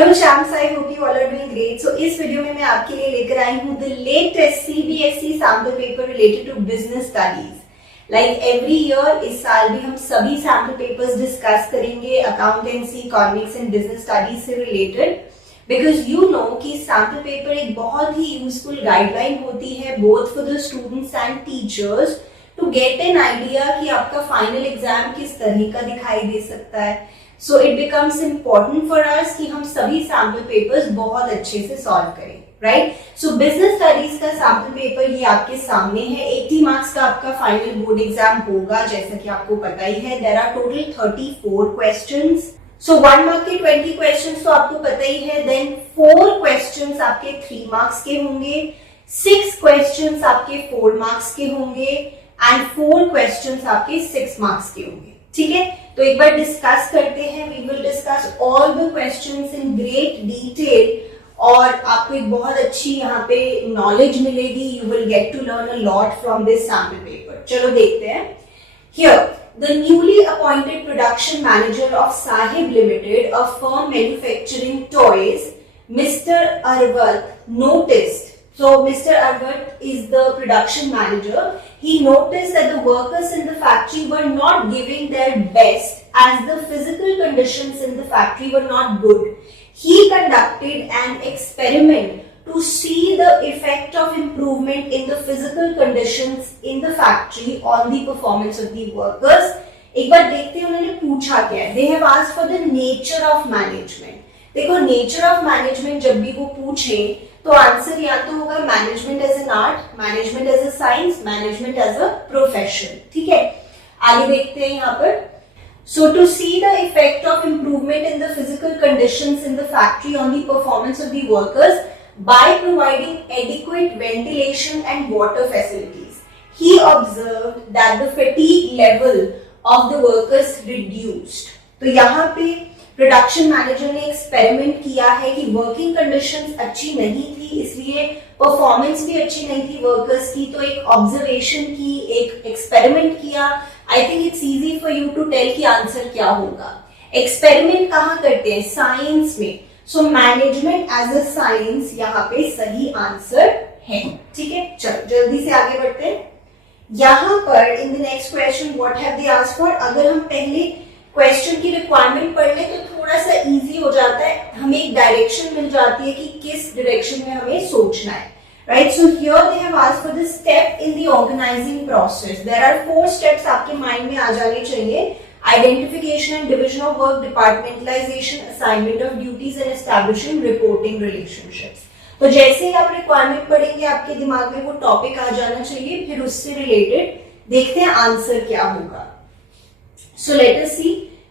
Hello champs, I hope you all are doing great. So इस video में मैं आपके लिए लेकर आई हूँ the latest CBSE sample paper related to business studies. Like every year इस साल भी हम सभी सैम्पल पेपर्स डिस्कस करेंगे accountancy, economics and business studies से रिलेटेड, बिकॉज यू नो कि सैम्पल पेपर एक बहुत ही यूजफुल गाइडलाइन होती है both for the students and teachers to get an idea कि आपका फाइनल एग्जाम किस तरह का दिखाई दे सकता है। So it becomes important for us कि हम सभी सैम्पल पेपर्स बहुत अच्छे से सॉल्व करें, राइट। सो बिजनेस स्टडीज का सैम्पल पेपर ये आपके सामने है। 80 मार्क्स का आपका फाइनल बोर्ड एग्जाम होगा, जैसा कि आपको पता ही है। There are total 34 questions. So 1 mark के 20 क्वेश्चंस तो आपको पता ही है। देन 4 क्वेश्चंस आपके 3 मार्क्स के होंगे, 6 क्वेश्चंस आपके 4 मार्क्स के होंगे एंड 4 क्वेश्चंस आपके 6 मार्क्स के होंगे। ठीक है, तो एक बार डिस्कस करते हैं। We will discuss all the questions in great detail और आपको एक बहुत अच्छी यहाँ पे नॉलेज मिलेगी। You will get to learn a lot from this sample paper. चलो देखते हैं। Here the newly appointed production manager of Sahib Limited, a firm manufacturing toys, Mr. Arvat, noticed. So Mr. Arvat is the production manager. He noticed that the workers in the factory were not giving their best as the physical conditions in the factory were not good. He conducted an experiment to see the effect of improvement in the physical conditions in the factory on the performance of the workers. एक बार देखते हैं उन्होंने पूछा क्या है। They have asked for the nature of management. देखो, nature of management जब भी वो पूछें तो आंसर या तो होगा management as an art, management as a science, management as a profession. ठीक है, आगे देखते हैं यहाँ पर। So to see the effect of improvement in the physical conditions in the factory on the performance of the workers by providing adequate ventilation and water facilities, he observed that the fatigue level of the workers reduced. तो यहाँ पे production manager ने experiment किया है कि working conditions अच्छी नहीं थी, इसलिए परफॉर्मेंस भी अच्छी नहीं थी वर्कर्स की। तो एक ऑब्जर्वेशन की, एक एक्सपेरिमेंट किया। I think it's easy for you to tell कि आंसर क्या होगा। एक्सपेरिमेंट कहाँ करते हैं? साइंस में। So management as a science यहाँ पे सही आंसर है। ठीक है, चलो जल्दी से आगे बढ़ते हैं। यहाँ पर in the next question what have they asked for, अगर हम पहले क्वेश्चन की रिक्वायरमेंट पढ़ ले तो थोड़ा सा इजी हो जाता है, हमें एक डायरेक्शन मिल जाती है कि किस डायरेक्शन में हमें सोचना है, right. So here they have asked for the step in the organising process. There are 4 steps आपके माइंड में आ जाने चाहिए। Identification and division of work, departmentalisation, assignment of duties and establishing reporting relationships. तो जैसे ही आप रिक्वायरमेंट पढ़ेंगे आपके दिमाग में वो टॉपिक आ जाना चाहिए, फिर उससे रिलेटेड देखते हैं आंसर क्या होगा। So let us see.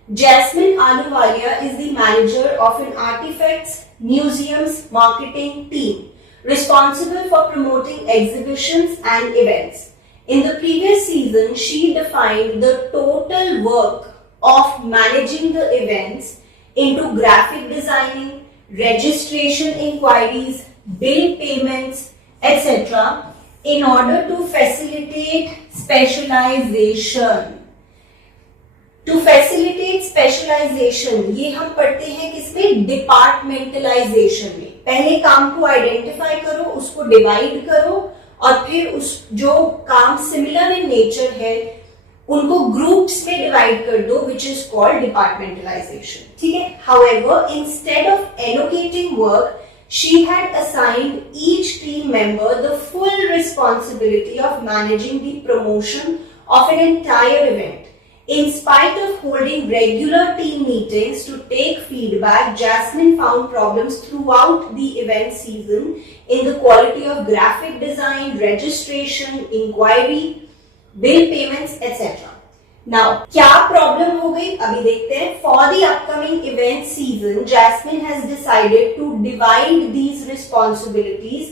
Jasmine Ahluwalia is the manager of an artifacts, museums, marketing team responsible for promoting exhibitions and events. In the previous season, she defined the total work of managing the events into graphic designing, registration inquiries, bill payments, etc. in order to facilitate specialization. To facilitate specialisation, ये हम पढ़ते हैं किसमें? Departmentalisation में। पहले काम को identify करो, उसको डिवाइड करो और फिर उस जो काम सिमिलर इन नेचर है उनको ग्रुप्स में डिवाइड कर दो, विच इज कॉल्ड डिपार्टमेंटलाइजेशन। ठीक है, however instead of allocating work she had assigned each team member the full responsibility of managing the promotion of an entire event. In spite of holding regular team meetings to take feedback, Jasmine found problems throughout the event season in the quality of graphic design, registration, inquiry, bill payments, etc. Now, क्या problem हो गई? अभी देखते हैं। For the upcoming event season, Jasmine has decided to divide these responsibilities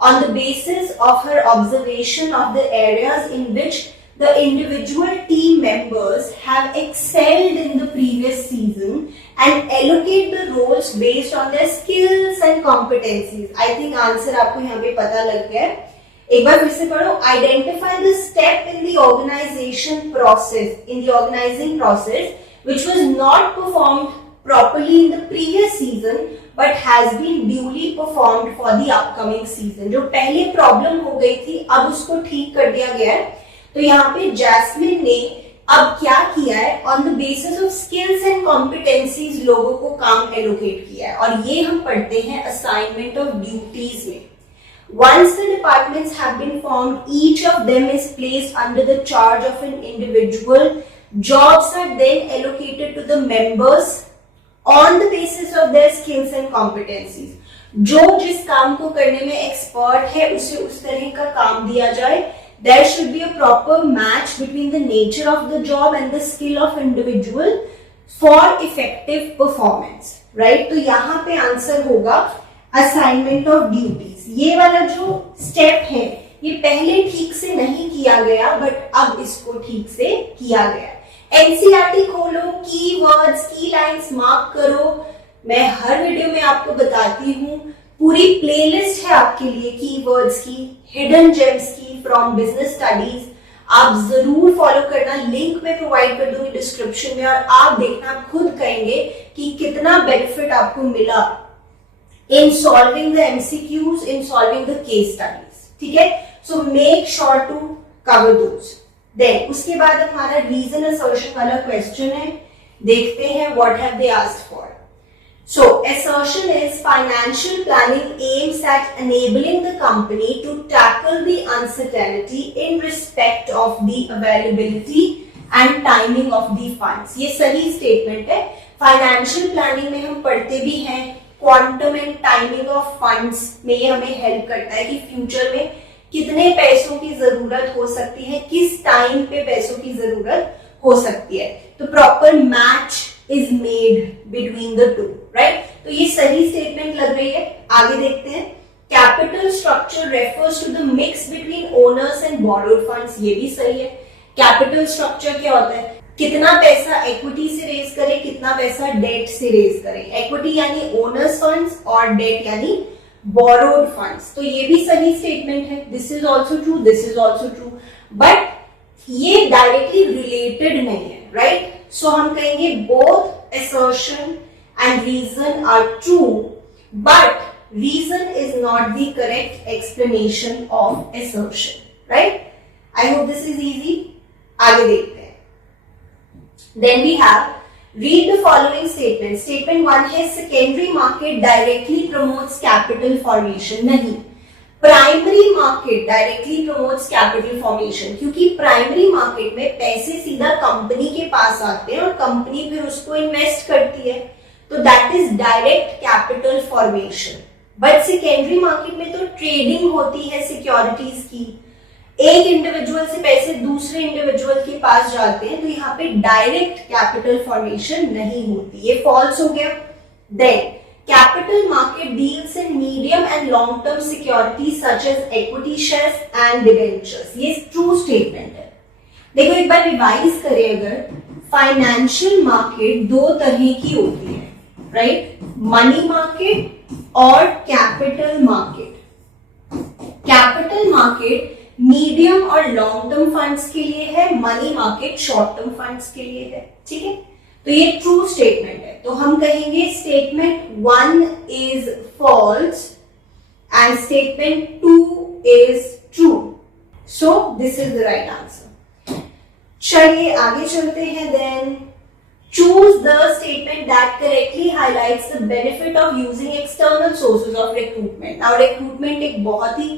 on the basis of her observation of the areas in which the individual team members have excelled in the previous season and allocate the roles based on their skills and competencies. I think answer आपको यहाँ पे पता लग गया है। एक बार फिर से पढ़ो। Identify the step in the organizing process which was not performed properly in the previous season but has been duly performed for the upcoming season. जो पहले प्रॉब्लम हो गई थी अब उसको ठीक कर दिया गया है. तो यहाँ पे जैस्मिन ने अब क्या किया है, on the basis of skills and competencies लोगों को काम एलोकेट किया है, और ये हम पढ़ते हैं असाइनमेंट ऑफ ड्यूटीज में. Once the departments have been formed, each of them is placed under the charge of an individual. Jobs are then allocated to the members on the basis of their skills and competencies. जो जिस काम को करने में expert है उसे उस तरह का काम दिया जाए. There should be a proper match between the nature of the job and the skill of individual for effective performance. Right? तो यहाँ पे आंसर होगा असाइनमेंट ऑफ ड्यूटीज. ये वाला जो स्टेप है ये पहले ठीक से नहीं किया गया बट अब इसको ठीक से किया गया. एनसीईआरटी खोलो, कीवर्ड्स, की लाइंस मार्क करो. मैं हर वीडियो में आपको बताती हूँ, पूरी प्लेलिस्ट है आपके लिए कीवर्ड्स की, हिडन जेम्स की फ्रॉम बिजनेस स्टडीज. आप जरूर फॉलो करना, लिंक में प्रोवाइड कर दूंगी डिस्क्रिप्शन में, और आप देखना, आप खुद कहेंगे कि कितना बेनिफिट आपको मिला in solving the MCQs, in solving the case studies. ठीक है, so make sure to cover those. Then उसके बाद हमारा reason assertion वाला question है, देखते हैं what have they asked for. So assertion is financial planning aims at enabling the company to tackle the uncertainty in respect of the availability and timing of the funds. ये सही statement है. Financial planning में हम पढ़ते भी हैं quantum and timing of funds में, ये हमें हेल्प करता है कि फ्यूचर में कितने पैसों की जरूरत हो सकती है, किस टाइम पे पैसों की जरूरत हो सकती है. तो proper match is made between the two. Right, तो ये सही स्टेटमेंट लग रही है. आगे देखते हैं. Capital structure refers to the mix between owners and borrowed funds. ये भी सही है. कैपिटल स्ट्रक्चर क्या होता है, कितना पैसा इक्विटी से रेज करें, कितना पैसा डेट से रेज करें. इक्विटी यानी ओनर्स फंड्स और डेट यानी बोरोड फंड्स. तो ये भी सही स्टेटमेंट है. This is also true, this is also true, but ये डायरेक्टली रिलेटेड नहीं है. राइट, सो हम कहेंगे both assertion and reason are true, but reason is not the correct explanation of assertion. Right, I hope this is easy. आगे देखते हैं. Then we have, read the following statement. Statement 1 है secondary market directly promotes capital formation. नहीं, primary market directly promotes capital formation, क्योंकि primary market में पैसे सीधा company के पास आते हैं और कंपनी फिर उसको इन्वेस्ट करती है, तो that is direct capital formation. But secondary market में तो ट्रेडिंग होती है सिक्योरिटीज की, एक इंडिविजुअल से पैसे दूसरे इंडिविजुअल के पास जाते हैं, तो यहाँ पे डायरेक्ट कैपिटल फॉर्मेशन नहीं होती. ये फॉल्स हो गया. Then capital market deals in medium and long term securities such as equity shares and debentures. ये ट्रू स्टेटमेंट है. देखो एक बार रिवाइज करें, अगर फाइनेंशियल मार्केट दो तरह की होती है, राइट, मनी मार्केट और capital market. Capital market medium और लॉन्ग टर्म फंड्स के लिए है, money market short term funds के लिए है. ठीक है, तो ये ट्रू स्टेटमेंट है. तो हम कहेंगे statement 1 is false and statement 2 is true. So this is the right answer. चलिए आगे चलते हैं. Then choose the statement that correctly highlights the benefit of using external sources of recruitment. Now recruitment एक बहुत ही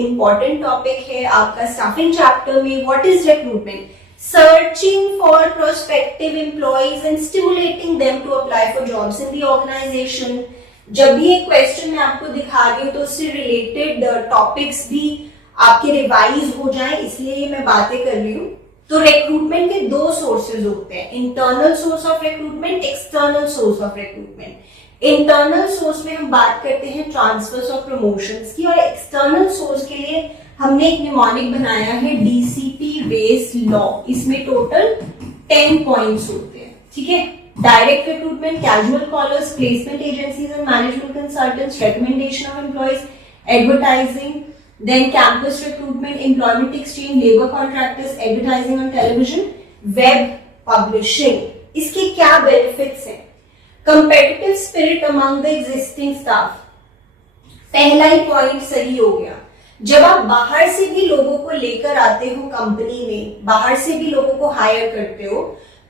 important topic है आपका staffing chapter में. What is recruitment? Searching for prospective employees and stimulating them to apply for jobs in the organization. जब भी एक question मैं आपको दिखा रही हूँ तो उससे रिलेटेड टॉपिक्स भी आपके रिवाइज हो जाएं, इसलिए ये मैं बातें कर रही हूँ. तो रिक्रूटमेंट के दो सोर्सेज होते हैं, internal source of recruitment, external source of recruitment. Internal source में हम बात करते हैं ट्रांसफर्स ऑफ प्रमोशंस की, और एक्सटर्नल सोर्स के लिए हमने एक निमोनिक बनाया है डीसीपी बेस्ड लॉ. इसमें टोटल 10 पॉइंट्स होते हैं. ठीक है, direct recruitment, casual callers, placement agencies and management consultants, recommendation of employees, advertising, then campus recruitment, employment exchange, labor contractors, advertising on television, web publishing. इसके क्या benefits हैं? Competitive spirit among the existing staff, पहला ही point सही हो गया। जब आप बाहर से भी लोगों को लेकर आते हो कंपनी में, बाहर से भी लोगों को हायर करते हो,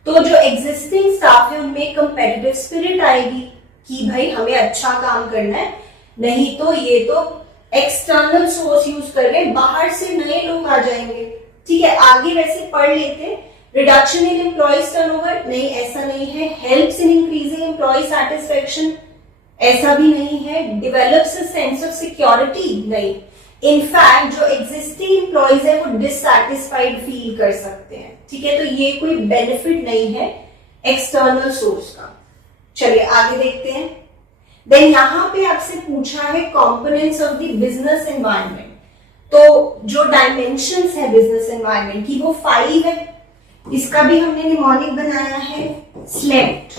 तो जो एग्जिस्टिंग स्टाफ है उनमें कंपेटिटिव स्पिरिट आएगी कि भाई हमें अच्छा काम करना है, नहीं तो ये तो एक्सटर्नल सोर्स यूज कर रहे हैं, बाहर से नए लोग आ जाएंगे। ठीक है, आगे वैसे पढ़ लेते हैं। रिडक्शन इन एम्प्लॉइज टर्नओवर, नहीं ऐसा नहीं है। Helps in increasing employee satisfaction, ऐसा भी नहीं है। Develops a sense of security, नहीं। इनफैक्ट जो एग्जिस्टिंग एम्प्लॉइज है वो डिससैटिस्फाइड फील कर सकते हैं। ठीक है, तो ये कोई बेनिफिट नहीं है एक्सटर्नल सोर्स का। चलिए आगे देखते हैं। देन यहां पे आपसे पूछा है components of the business environment. तो जो डायमेंशंस है बिजनेस एनवायरनमेंट की वो 5 है। इसका भी हमने निमोनिक बनाया है SLEPT।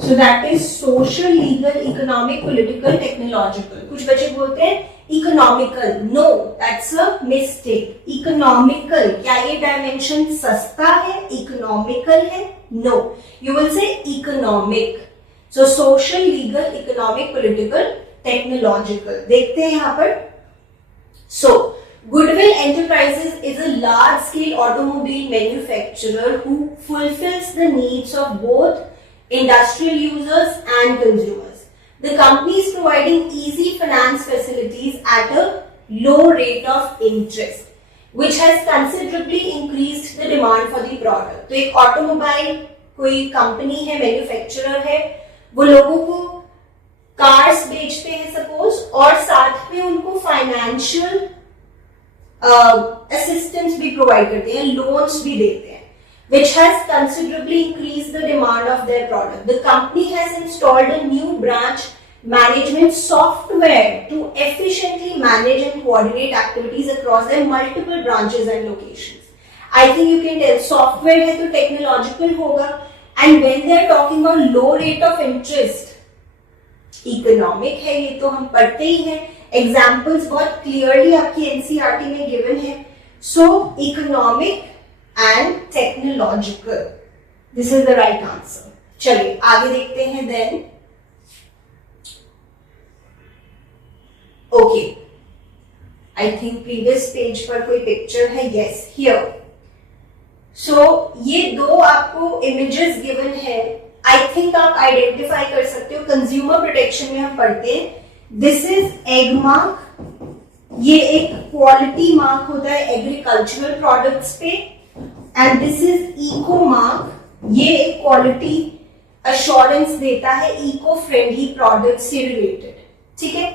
So that is social, legal, economic, political, technological. कुछ बच्चे बोलते हैं economical, no that's a mistake. Economical, क्या ये डायमेंशन सस्ता है, इकोनॉमिकल है? No, you will say economic. So social, legal, economic, political, technological. देखते हैं यहां पर। सो Goodwill Enterprises is a large-scale automobile manufacturer who fulfills the needs of both industrial users and consumers. The company is providing easy finance facilities at a low rate of interest, which has considerably increased the demand for the product. तो एक automobile कोई company है, manufacturer है, वो लोगों को cars बेचते हैं सपोज, और साथ में उनको फाइनेंशियल असिस्टेंस भी प्रोवाइड करते हैं, लोन्स भी देते हैं, which has considerably increased the demand of their product. The company has installed a new branch management software to efficiently manage and coordinate activities across their multiple branches and locations. I think you can tell software है तो technological होगा, and when they are talking about low rate of interest, economic है, ये तो हम पढ़ते ही हैं। Examples बहुत क्लियरली आपकी एनसीईआरटी में गिवन है। So economic and technological, this is the right answer. चलिए आगे देखते हैं। Then okay, I think previous page पर कोई पिक्चर है, यस हियर। सो ये दो आपको इमेजेस गिवन है, आई थिंक आप आइडेंटिफाई कर सकते हो। कंज्यूमर प्रोटेक्शन में हम पढ़ते हैं दिस इज एग मार्क, ये एक क्वालिटी मार्क होता है एग्रीकल्चरल प्रोडक्ट्स पे, and this is eco mark, ये एक क्वालिटी अश्योरेंस देता है इको फ्रेंडली प्रोडक्ट से रिलेटेड। ठीक है,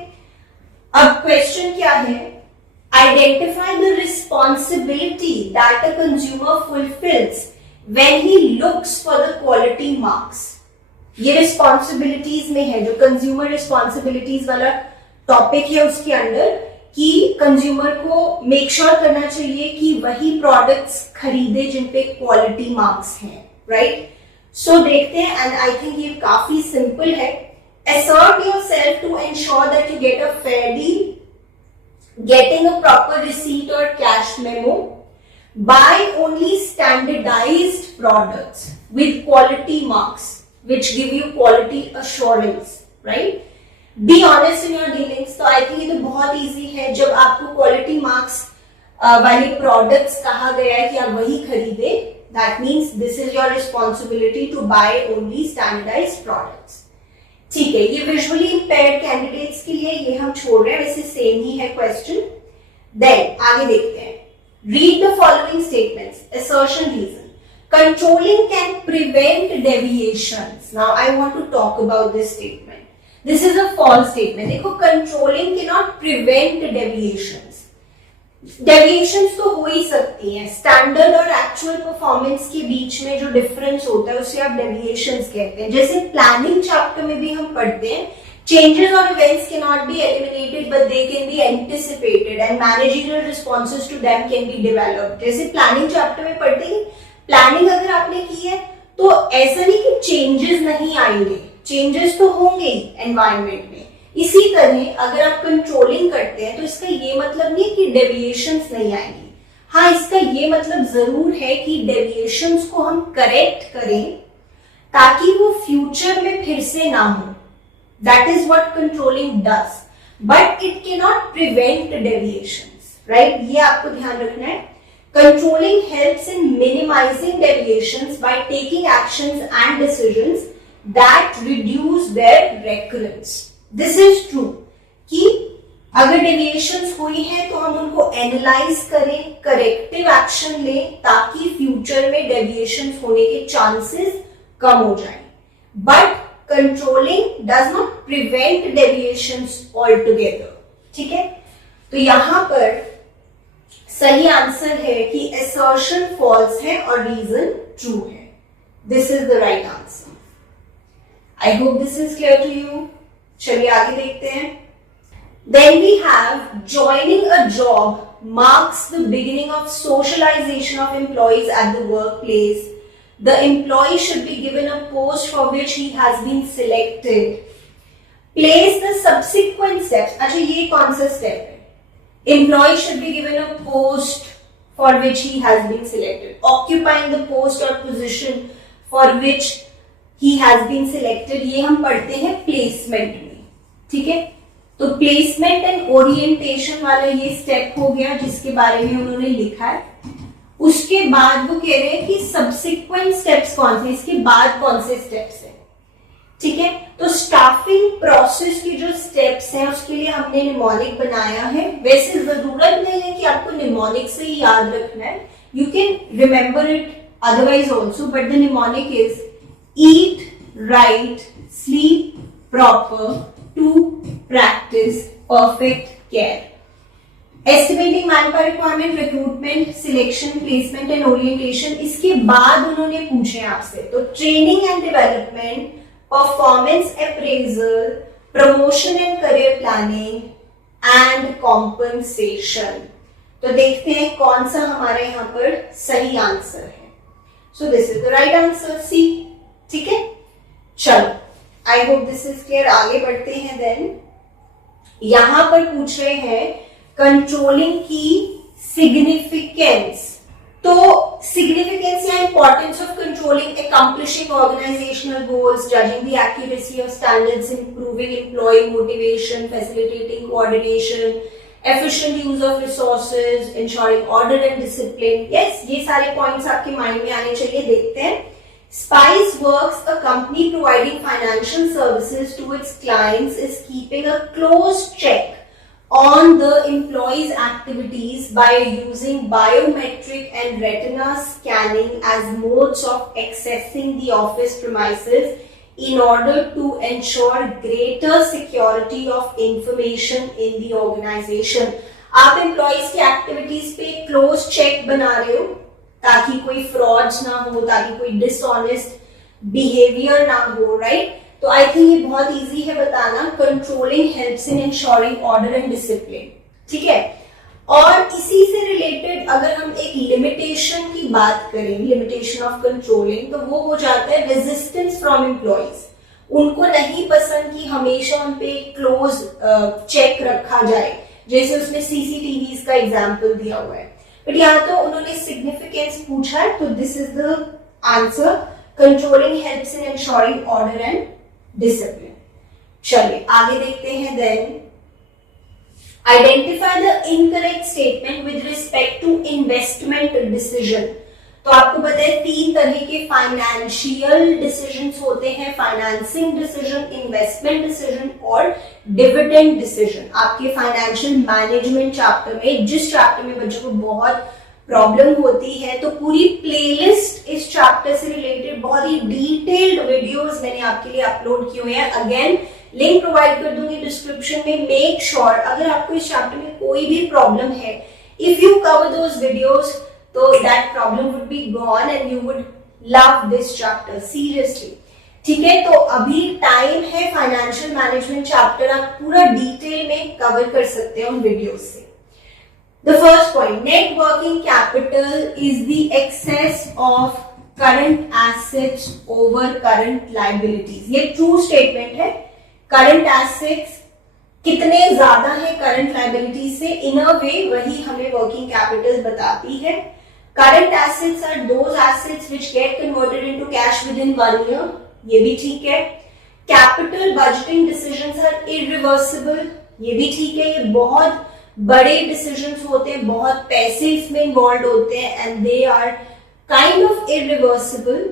अब क्वेश्चन क्या है, identify the responsibility that a consumer fulfils when he looks for the quality marks. ये रिस्पॉन्सिबिलिटीज में है, जो कंज्यूमर रिस्पॉन्सिबिलिटीज वाला टॉपिक है उसके अंडर, कि कंज्यूमर को मेक श्योर करना चाहिए कि वही प्रोडक्ट्स खरीदे जिन पे क्वालिटी मार्क्स हैं, राइट। सो देखते हैं, एंड आई थिंक ये काफी सिंपल है। Assert yourself to ensure that you get a fair deal, getting a proper receipt or cash memo, buy only standardized products with quality marks which give you quality assurance, right? Be honest in your dealings. तो I think ये तो बहुत easy है, जब आपको quality marks वाले products कहा गया है कि आप वही खरीदे, that means this is your responsibility to buy only standardized products. ठीक है, ये विजुअली इंपेयर्ड कैंडिडेट्स के लिए ये हम छोड़ रहे हैं, वैसे सेम ही है क्वेश्चन। देन आगे देखते हैं, read the following statements, assertion, reason. Controlling can prevent deviations. Now I want to talk about this statement. This is a false statement. देखो, controlling cannot prevent deviations. Deviations तो हो ही सकती हैं, standard और actual performance के बीच में जो difference होता है उसे आप डेविएशंस कहते हैं। जैसे प्लानिंग चैप्टर में भी हम पढ़ते हैं, चेंजेस और events can not be eliminated but they can be anticipated and managerial responses to them can be developed. जैसे प्लानिंग चैप्टर में पढ़ते हैं, प्लानिंग अगर आपने की है तो ऐसा नहीं कि चेंजेस नहीं आएंगे, चेंजेस तो होंगे एनवायरमेंट में। इसी तरह अगर आप कंट्रोलिंग करते हैं तो इसका ये मतलब नहीं कि डेविएशंस नहीं आएंगी। हाँ, इसका ये मतलब जरूर है कि डेविएशंस को हम करेक्ट करें ताकि वो फ्यूचर में फिर से ना हो. That is what controlling does, but it can not prevent deviations, right. ये आपको ध्यान रखना है. Controlling helps in minimising deviations by taking actions and decisions that reduce their recurrence. This is true कि अगर डेविएशंस हुई है तो हम उनको एनालाइज करें, करेक्टिव एक्शन लें, ताकि फ्यूचर में डेविएशंस होने के चांसेस कम हो जाएं. But controlling does not prevent deviations all together. ठीक है, तो यहां पर सही आंसर है कि असर्शन फॉल्स है और रीजन ट्रू है. This is the right answer. I hope this is clear to you. चलिए आगे देखते हैं. Then we have joining a job marks the beginning of socialization of employees at the workplace. The employee should be given a post for which he has been selected. Place the subsequent steps. अच्छा ये कौन सा step है? Employee should be given a post for which he has been selected. Occupying the post or position for which he has been selected. ये हम पढ़ते हैं placement में. ठीक है, तो प्लेसमेंट एंड ओरिएंटेशन वाला ये स्टेप हो गया जिसके बारे में उन्होंने लिखा है. उसके बाद वो कह रहे हैं कि सब्सिक्वेंट स्टेप्स कौन से, इसके बाद कौन से स्टेप्स हैं. ठीक है, तो स्टाफिंग प्रोसेस की जो स्टेप्स हैं उसके लिए हमने निमोनिक बनाया है. वैसे जरूरत नहीं है कि आपको निमोनिक से ही याद रखना है. You can remember it otherwise also, but the mnemonic is eat, right, sleep proper, to practice perfect care. Estimating manpower requirement, recruitment, selection, placement and orientation. इसके बाद उन्होंने पूछे आपसे तो training and development, performance appraisal, promotion and career planning and compensation. तो देखते हैं कौन सा हमारे यहाँ पर सही आंसर है. So this is the right answer, C. ठीक है, चलो आई होप दिस इज क्लियर. आगे बढ़ते हैं. देन यहां पर पूछ रहे हैं कंट्रोलिंग की सिग्निफिकेंस. तो सिग्निफिकेंस या importance of controlling accomplishing organisational goals, judging the accuracy of standards, improving employee motivation, facilitating coordination, efficient use of resources, ensuring order and discipline. Yes, ये सारे पॉइंट्स आपके माइंड में आने चाहिए. देखते हैं. Spice Works, a company providing financial services to its clients, is keeping a close check on the employees' activities by using biometric and retina scanning as modes of accessing the office premises in order to ensure greater security of information in the organization. आप employees की activities पे close check बना रहे हो ताकि कोई frauds ना हो, ताकि कोई डिसऑनेस्ट बिहेवियर ना हो, राइट. तो आई थिंक ये बहुत इजी है बताना. Controlling helps in ensuring order and discipline. ठीक है, और इसी से रिलेटेड अगर हम एक लिमिटेशन की बात करें, लिमिटेशन ऑफ कंट्रोलिंग, तो वो हो जाता है रेजिस्टेंस फ्रॉम एम्प्लॉइज. उनको नहीं पसंद कि हमेशा उन पे क्लोज चेक रखा जाए, जैसे उसमें सीसीटीवी का एग्जाम्पल दिया हुआ है. बट यहाँ तो उन्होंने सिग्निफिकेंस पूछा है, तो this is the answer. Controlling helps in ensuring order and discipline. चलिए आगे देखते हैं. Then identify the incorrect statement with respect to investment decision. तो आपको पता है 3 तरह के फाइनेंशियल डिसीजंस होते हैं: फाइनेंसिंग डिसीजन, इन्वेस्टमेंट डिसीजन और डिविडेंड डिसीजन. आपके फाइनेंशियल मैनेजमेंट चैप्टर में, जिस चैप्टर में बच्चों को बहुत प्रॉब्लम होती है, तो पूरी प्लेलिस्ट इस चैप्टर से रिलेटेड बहुत ही डिटेल्ड वीडियोस मैंने आपके लिए अपलोड किए हुए हैं. अगेन लिंक प्रोवाइड कर दूंगी डिस्क्रिप्शन में. मेक श्योर अगर आपको इस चैप्टर में कोई भी प्रॉब्लम है, if you cover those videos, तो that problem would be gone and you would love this chapter seriously. ठीक है, तो अभी टाइम है. फाइनेंशियल मैनेजमेंट चैप्टर आप पूरा डिटेल में कवर कर सकते हैं उन वीडियोस से. The first point, net working capital is the excess of current assets over current liabilities. ये ट्रू स्टेटमेंट है. करंट एसेट्स कितने ज्यादा है करंट लायबिलिटीज से, इन अ वे वही हमें वर्किंग कैपिटल बताती है. Current assets are those assets which get converted into cash within 1 year. ये भी ठीक है। Capital budgeting decisions are irreversible, ये भी ठीक है। ये बहुत बड़े डिसीजंस होते हैं, बहुत पैसे इसमें इन्वॉल्व होते हैं and they are kind of irreversible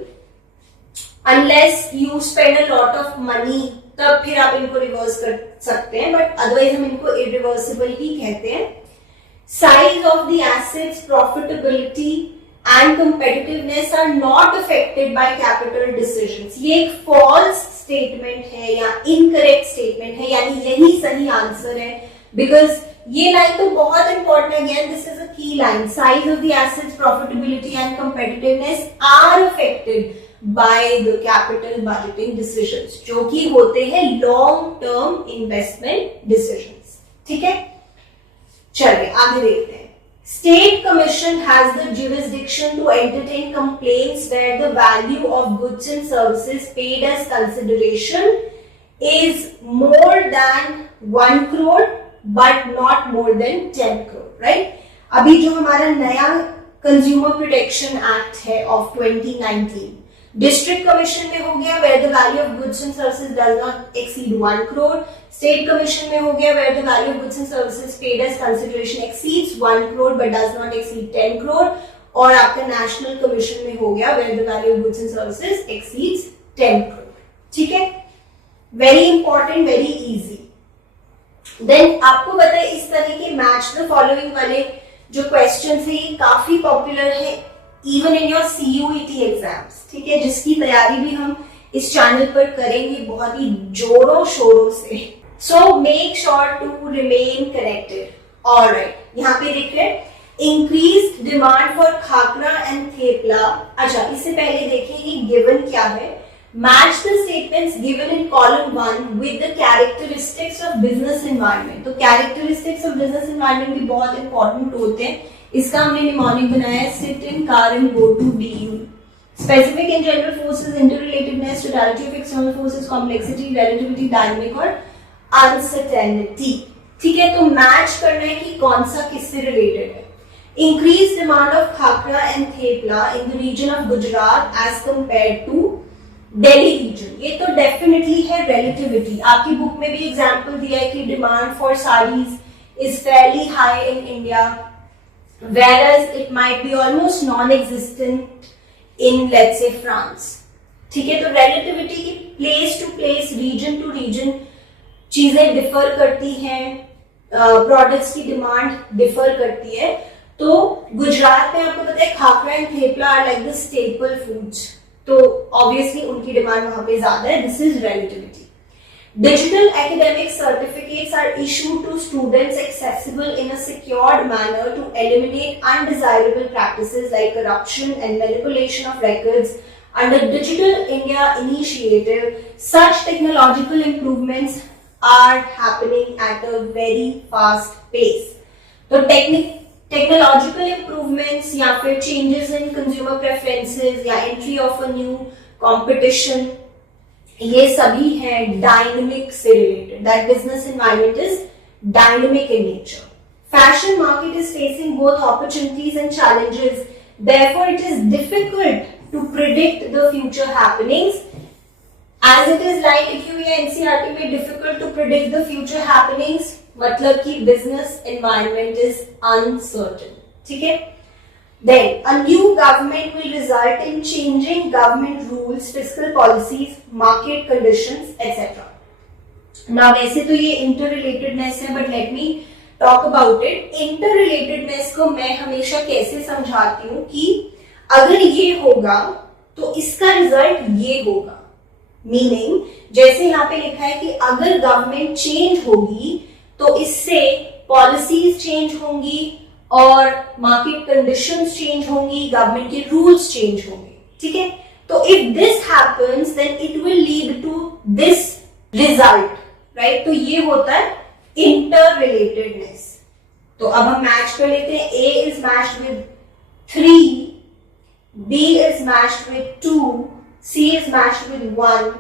unless you spend a lot of money, तब फिर आप इनको रिवर्स कर सकते हैं, बट अदरवाइज हम इनको इरिवर्सिबल ही कहते हैं। Size of the assets, profitability and competitiveness are not affected by capital decisions। ये एक false statement है या incorrect statement है, यानी यही सही आंसर है, because ये लाइन तो बहुत इंपॉर्टेंट है। Again this is a key line, size of the assets, profitability and competitiveness are affected by the capital budgeting decisions, जो कि होते हैं लॉन्ग टर्म इन्वेस्टमेंट डिसीजंस। ठीक है, चलिए आगे देखते हैं। State Commission has the jurisdiction to entertain complaints where the value of goods and services paid as consideration is more than 1 crore but not more than 10 crore, right? अभी जो हमारा नया कंज्यूमर प्रोटेक्शन एक्ट है of 2019, district commission में हो गया where the value of goods and services does not exceed 1 crore, state commission में हो गया where the value of goods and services paid as consideration exceeds 1 crore but does not exceed 10 crore, और आपका national commission में हो गया where the value of goods and services exceeds 10 crore। ठीक है, very important, very easy. Then आपको पता है इस तरह के मैच द फॉलोइंग वाले जो क्वेश्चन है ये काफी पॉपुलर है even in your CUET exams. ठीक है, जिसकी तैयारी भी हम इस चैनल पर करेंगे बहुत ही जोरों शोरों से। So make sure to remain connected. Alright, यहाँ पे देख रहे हैं increase demand for khakhra and thepla. अच्छा, इससे पहले देखिए ये गिवन क्या है। Match the statements given in column 1 with the characteristics of business environment। तो characteristics of business environment भी बहुत important होते हैं। इसका हमने निमोनिक बनाया है, sit in car and go to DU। Specific and general forces, interrelatedness, totality of external forces, complexity, relativity, dynamic और uncertainty। ठीक है, तो मैच करना है कि कौन सा किससे रिलेटेड है। Increased demand of khakra and thepla in the region of Gujarat as compared to Delhi region, ये तो डेफिनेटली है रिलेटिविटी। आपकी बुक में भी एग्जांपल दिया है कि demand for saris is fairly high in India whereas it might be almost non-existent in let's say France. ठीक है, तो रिलेटिविटी की place to place, region to region चीजें डिफर करती हैं, प्रोडक्ट्स की डिमांड डिफर करती है। तो गुजरात में आपको पता है khakhra and thepla are like the staple foods, तो ऑब्वियसली उनकी डिमांड वहां पे ज्यादा है। This is relativity. Digital academic certificates are issued to students accessible in a secured manner to eliminate undesirable practices like corruption and manipulation of records. Under Digital India Initiative, such technological improvements are happening at a very fast pace. So technological improvements या फिर changes in consumer preferences या entry of a new competition, ये सभी है dynamic से related. That business environment is dynamic in nature. Fashion market is facing both opportunities and challenges, therefore it is difficult to predict the future happenings as it is like क्यों या NCERT में difficult to predict the future happenings, मतलब कि business environment is uncertain. ठीक है, then a new government will result in changing government rules, fiscal policies, market conditions, etc. Now वैसे तो ये interrelatedness है, but let me talk about it। interrelatedness को मैं हमेशा कैसे समझाती हूँ कि अगर ये होगा तो इसका रिजल्ट ये होगा। मीनिंग जैसे यहाँ पे लिखा है कि अगर गवर्नमेंट चेंज होगी तो इससे पॉलिसीज चेंज होंगी और मार्केट कंडीशंस चेंज होंगी, गवर्नमेंट के रूल्स चेंज होंगे। ठीक है, तो if this happens then it will lead to this result, right. तो ये होता है इंटररिलेटेडनेस। तो अब हम मैच कर लेते हैं। A is matched with 3, B is matched with 2, C is matched with 1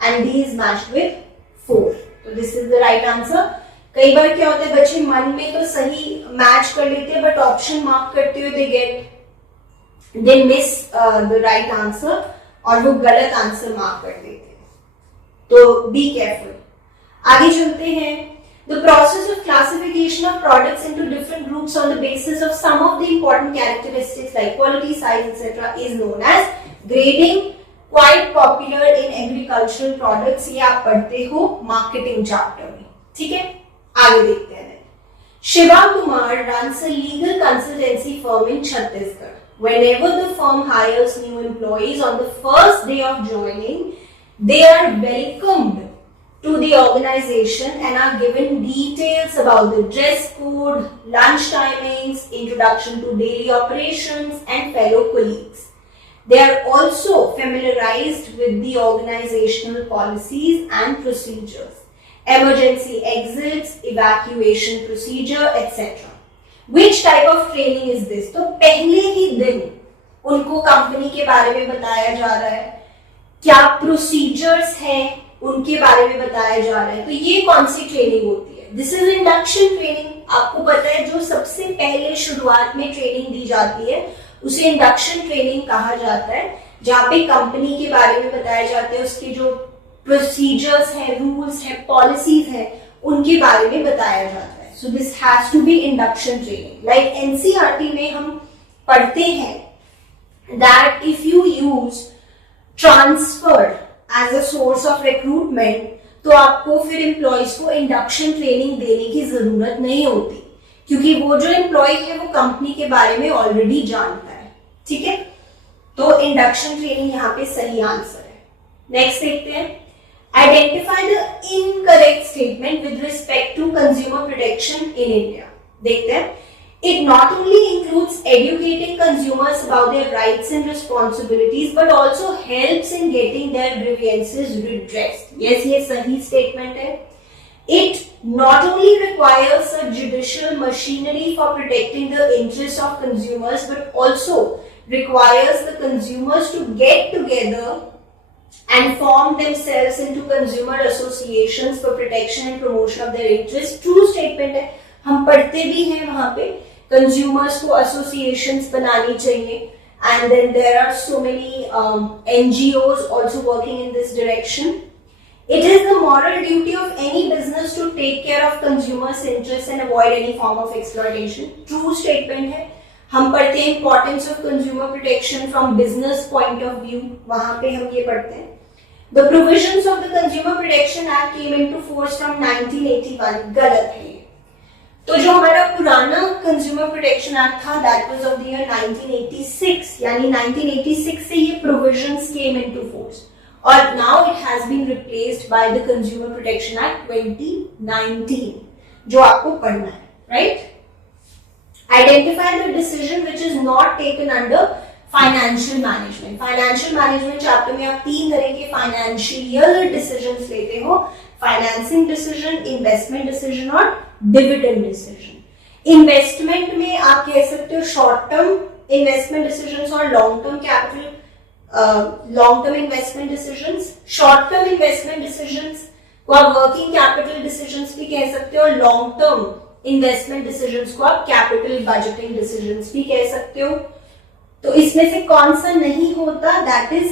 and D is matched with 4। तो this is the right answer. कई बार क्या होता है बच्चे मन में तो सही मैच कर लेते हैं बट ऑप्शन मार्क करते हुए they miss the right answer और वो गलत आंसर मार्क कर देते हैं, तो बी केयरफुल। आगे चलते हैं। The process of classification of products into different groups on the basis of some of the important characteristics like quality, size, etc. is known as grading. Quite popular in agricultural products. ये आप पढ़ते हो marketing chapter में, ठीक है। आगे देखते हैं। Shiva Kumar runs a legal consultancy firm in Chhattisgarh. Whenever the firm hires new employees on the first day of joining, they are welcomed to the organization and are given details about the dress code, lunch timings, introduction to daily operations and fellow colleagues. They are also familiarized with the organizational policies and procedures, emergency exits, evacuation procedure, etc. Which type of training is this? तो पहले ही दिन उनको company के बारे में बताया जा रहा है, क्या प्रोसीजर्स हैं उनके बारे में बताया जा रहा है। तो ये कौन सी ट्रेनिंग होती है? This is induction training. आपको पता है जो सबसे पहले शुरुआत में ट्रेनिंग दी जाती है उसे इंडक्शन ट्रेनिंग कहा जाता है, जहाँ पे कंपनी के बारे में बताया जाता है, उसके जो प्रोसीजर्स है, रूल्स है, पॉलिसीज है, उनके बारे में बताया जाता है। So this has to be induction training. Like NCERT में हम पढ़ते हैं that if you use transfer as a source of recruitment, तो आपको फिर एम्प्लॉयज को इंडक्शन ट्रेनिंग देने की जरूरत नहीं होती, क्योंकि वो जो एम्प्लॉय है वो कंपनी के बारे में ऑलरेडी जानता है, ठीक है। तो इंडक्शन ट्रेनिंग यहाँ पे सही आंसर है। नेक्स्ट देखते हैं। Identify the incorrect statement with respect to consumer protection in India. देखते हैं। It not only includes educating consumers about their rights and responsibilities, but also helps in getting their grievances redressed. Yes, ये सही statement है। It not only requires a judicial machinery for protecting the interests of consumers, but also requires the consumers to get together and form themselves into consumer associations for protection and promotion of their interests. True statement है। हम पढ़ते भी हैं वहां पे consumers को associations बनानी चाहिए, and then there are so many NGOs also working in this direction. It is the moral duty of any business to take care of consumers' interests and avoid any form of exploitation. True statement है। हम पढ़ते हैं importance of consumer protection from business point of view, वहां पे हम ये पढ़ते हैं। The provisions of the Consumer Protection Act came into force from 1981. गलत है। तो जो हमारा पुराना कंज्यूमर प्रोटेक्शन एक्ट था that was of the year 1986, यानी 1986 से ये प्रोविजंस केम इनटू फोर्स, और now it has been replaced by the consumer protection act 2019, जो आपको पढ़ना है, right. Identify the decision which is not taken under financial management. Financial management chapter में आप 3 तरह के फाइनेंशियल डिसीजंस लेते हो, फाइनेंसिंग डिसीजन, इन्वेस्टमेंट डिसीजन और डिविडेंड डिसीजन। इन्वेस्टमेंट में आप कह सकते हो शॉर्ट टर्म इन्वेस्टमेंट डिसीजंस और long term investment decisions. Short term investment decisions को आप वर्किंग कैपिटल डिसीजंस भी कह सकते हो, और लॉन्ग टर्म इन्वेस्टमेंट डिसीजंस को आप कैपिटल बजटिंग डिसीजंस भी कह सकते हो। तो इसमें से कौन सा नहीं होता? That is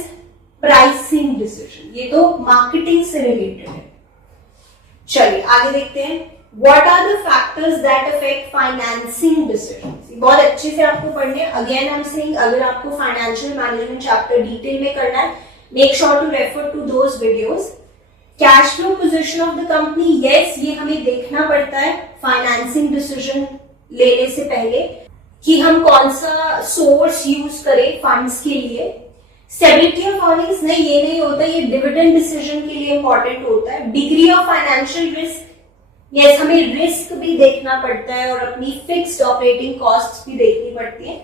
pricing decision. ये तो मार्केटिंग से रिलेटेड है। चलिए आगे देखते हैं। What are the factors that affect financing decisions? बहुत अच्छे से आपको पढ़ने हैं। Again I'm saying, अगर आपको फाइनेंशियल मैनेजमेंट चैप्टर डिटेल में करना है, make sure to refer to those videos. Cash flow position of the company, yes, ये हमें देखना पड़ता है फाइनेंसिंग डिसीजन लेने से पहले कि हम कौन सा सोर्स यूज करें फंड्स के लिए। स्टेबिलिटी ऑफ अर्निंग्स नहीं, ये नहीं होता, ये डिविडेंड डिसीजन के लिए इंपॉर्टेंट होता है। Degree of financial risk, yes, हमें रिस्क भी देखना पड़ता है और अपनी फिक्स्ड ऑपरेटिंग कॉस्ट्स भी देखनी पड़ती है।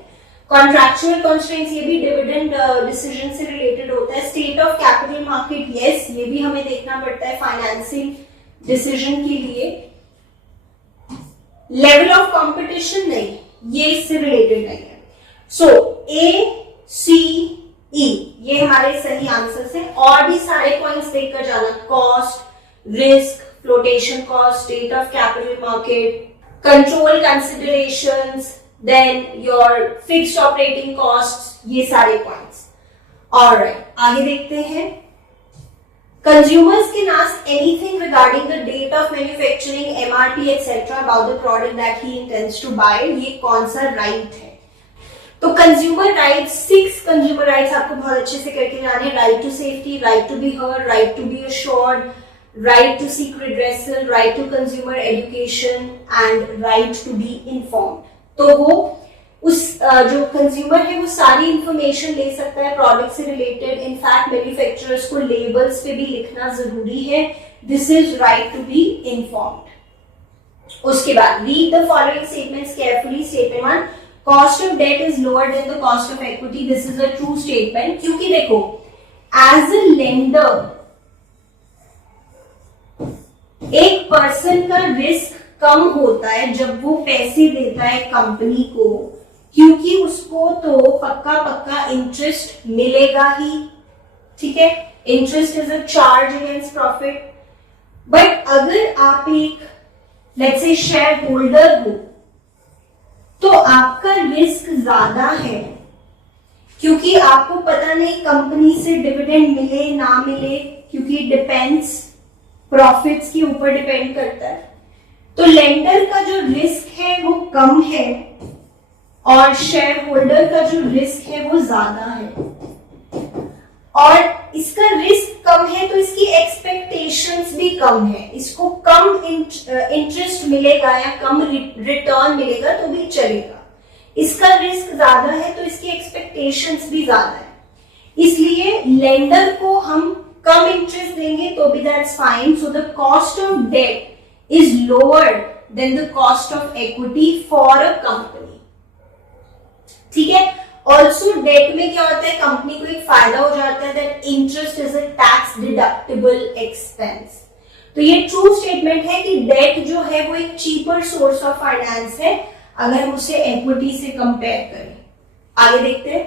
कॉन्ट्रैक्चुअल कंस्ट्रेंट्स, ये भी डिविडेंड डिसीजन से रिलेटेड होता है। State of capital market, yes, ये भी हमें देखना पड़ता है फाइनेंसिंग डिसीजन के लिए। लेवल ऑफ कंपटीशन नहीं, ये इससे रिलेटेड नहीं है। सो ACE ये हमारे सही आंसर्स हैं, और भी सारे पॉइंट्स देखकर जाना। Cost, risk, flotation cost, state of capital market, control considerations, then your fixed operating costs, ये सारे पॉइंट्स। ऑलराइट, आगे देखते हैं। Consumers can ask anything regarding the date of manufacturing, MRP, etc. about the product that he intends to buy. ये कौन सा right है? तो कंज्यूमर राइट्स, 6 कंज्यूमर राइट्स आपको बहुत अच्छे से करके जाने। Right to safety, right to be heard, right to be assured, right to seek redressal, right to consumer education and right to be informed. तो वो उस जो कंज्यूमर है वो सारी इंफॉर्मेशन ले सकता है प्रोडक्ट से रिलेटेड। इनफैक्ट मैन्युफैक्चरर्स को लेबल्स पे भी लिखना जरूरी है, this is right to be informed. उसके बाद read the following statements carefully. Statement 1, cost of debt is lower than the cost of equity. This is a true statement, क्योंकि देखो एज अ लेंडर एक पर्सन का risk कम होता है जब वो पैसे देता है कंपनी को, क्योंकि उसको तो पक्का इंटरेस्ट मिलेगा ही, ठीक है। Interest is a charge against profit. But अगर आप एक लेट्स से शेयर होल्डर हो तो आपका रिस्क ज्यादा है, क्योंकि आपको पता नहीं कंपनी से डिविडेंड मिले ना मिले, क्योंकि डिपेंड्स प्रॉफिट्स के ऊपर डिपेंड करता है। तो लेंडर का जो रिस्क है वो कम है और शेयर होल्डर का जो रिस्क है वो ज्यादा है। और इसका रिस्क कम है तो इसकी एक्सपेक्टेशंस भी कम है, इसको कम इंटरेस्ट मिलेगा या कम रिटर्न मिलेगा तो भी चलेगा। इसका रिस्क ज्यादा है तो इसकी एक्सपेक्टेशंस भी ज्यादा है, इसलिए लेंडर को हम कम इंटरेस्ट देंगे तो भी that's fine. So the cost of debt is lower than the cost of equity for a company, ठीक है। ऑल्सो डेट में क्या होता है, कंपनी को एक फायदा हो जाता है that interest is a tax deductible expense. तो ये ट्रू स्टेटमेंट है कि डेट जो है वो एक चीपर सोर्स ऑफ फाइनेंस है अगर हम उसे इक्विटी से कंपेयर करें। आगे देखते हैं।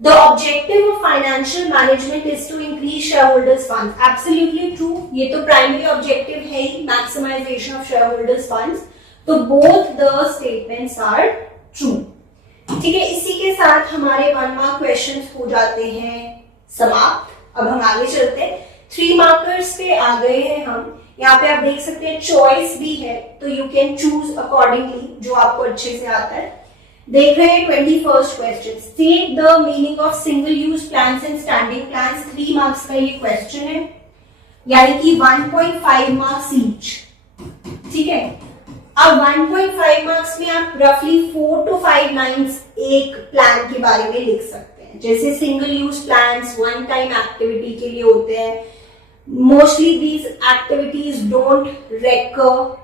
The objective of financial management is to increase shareholders' funds. Absolutely true. ये तो primary objective है ही, maximization of shareholders' funds. तो both the statements are true. ठीक है, इसी के साथ हमारे 1 mark questions हो जाते हैं समाप्त। अब हम आगे चलते हैं। 3 markers पे आ गए हैं हम। यहाँ पे आप देख सकते हैं चॉइस भी है, तो you can choose accordingly जो आपको अच्छे से आता है। देख रहे हैं 21st question, state the meaning of single use plans and standing plans. 3 marks का ये क्वेश्चन है, यानी कि 1.5 मार्क्स ईच, ठीक है। अब 1.5 मार्क्स में आप रफली 4 to 5 लाइन्स एक प्लान के बारे में लिख सकते हैं। जैसे single use plans 1 time activity के लिए होते हैं, mostly these activities don't recur,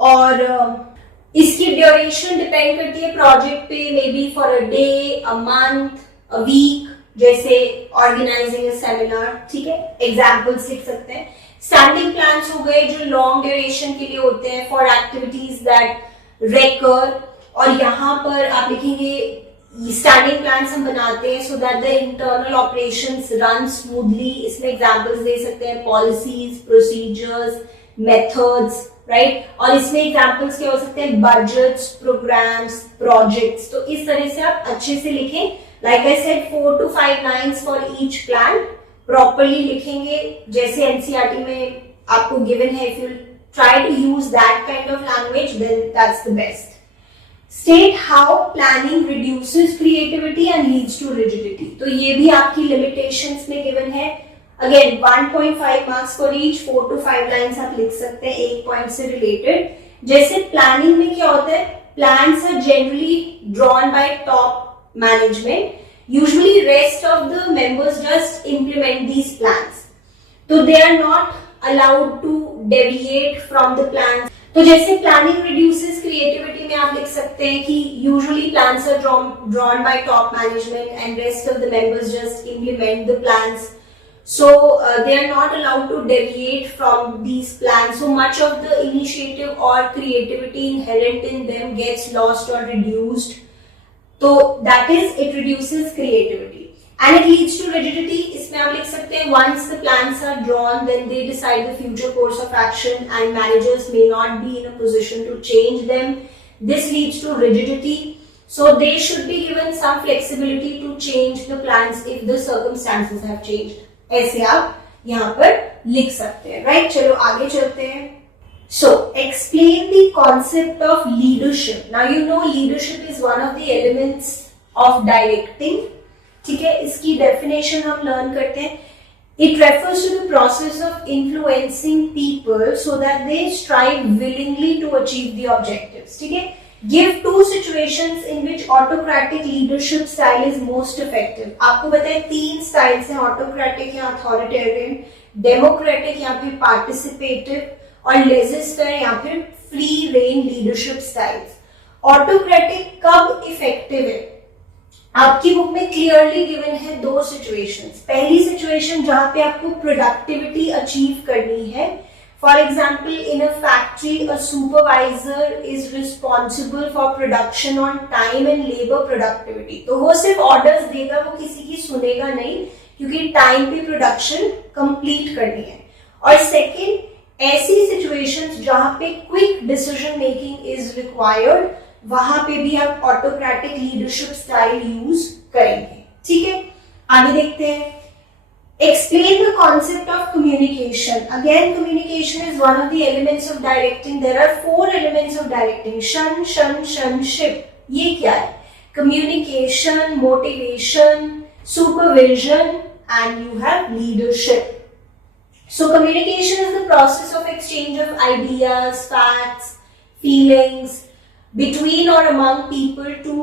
और इसकी ड्यूरेशन डिपेंड करती है प्रोजेक्ट पे, maybe for a day, a month, a week, जैसे ऑर्गेनाइजिंग अ सेमिनार, ठीक है। एग्जाम्पल्स लिख सकते हैं। स्टैंडिंग प्लान्स हो गए जो लॉन्ग ड्यूरेशन के लिए होते हैं फॉर एक्टिविटीज दैट रेकर, और यहाँ पर आप लिखेंगे स्टैंडिंग प्लान्स हम बनाते हैं so that the internal operations run smoothly. इसमें एग्जाम्पल्स दे सकते हैं पॉलिसीज, प्रोसीजर्स, मेथड्स, राइट। और इसमें एग्जाम्पल्स क्या हो सकते हैं, बजट्स, प्रोग्राम्स, प्रोजेक्ट्स। तो इस तरह से आप अच्छे से लिखें। Like I said 4 to 5 lines for each plan properly लिखेंगे जैसे एनसीईआरटी में आपको गिवन है। If you try to use that kind of language then that's the best. State how planning reduces creativity and leads to rigidity. तो ये भी आपकी limitations में गिवन है। Again 1.5 marks for each, 4 to 5 lines आप लिख सकते हैं एक पॉइंट से रिलेटेड। जैसे प्लानिंग में क्या होता है, plans are generally drawn by top management, usually rest of the members just implement these plans, तो they are not allowed to deviate from the plan. तो जैसे प्लानिंग रिड्यूसेस क्रिएटिविटी में आप लिख सकते हैं कि usually plans are drawn by top management and rest of the members just implement the plans, so they are not allowed to deviate from these plans, so much of the initiative or creativity inherent in them gets lost or reduced. So that is, it reduces creativity and it leads to rigidity. इसमें आप लिख सकते हैं once the plans are drawn then they decide the future course of action and managers may not be in a position to change them. This leads to rigidity. So they should be given some flexibility to change the plans if the circumstances have changed. ऐसे आप यहाँ पर लिख सकते हैं, right? चलो आगे चलते हैं. So explain the concept of leadership. Now you know leadership is one of the elements of directing. ठीक है, इसकी definition हम learn करते हैं. It refers to the process of influencing people so that they strive willingly to achieve the objectives. ठीक है, give two situations in which autocratic leadership style is most effective. आपको पता है 3 स्टाइल्स हैं, autocratic या authoritarian, democratic या फिर participative, और लेजिस्टर या फिर free rein leadership styles. Autocratic कब इफेक्टिव है? आपकी बुक में क्लियरली गिवन है 2 सिचुएशंस. पहली सिचुएशन जहां पे आपको प्रोडक्टिविटी अचीव करनी है. For example, in a factory, a supervisor is responsible for production on time and labor productivity. तो वो सिर्फ ऑर्डर्स देगा, वो किसी की सुनेगा नहीं, क्योंकि टाइम पे प्रोडक्शन कंप्लीट करनी है. और सेकंड, ऐसी सिचुएशंस जहां पे quick decision making is required, वहां पे भी आप ऑटोक्रेटिक लीडरशिप स्टाइल यूज करेंगे. ठीक है, आगे देखते हैं. Explain the concept of communication. Again, communication is one of the elements of directing. There are 4 elements of directing. Ship. ये क्या है? Communication, motivation, supervision, and you have leadership. So communication is the process of exchange of ideas, facts, feelings between or among people to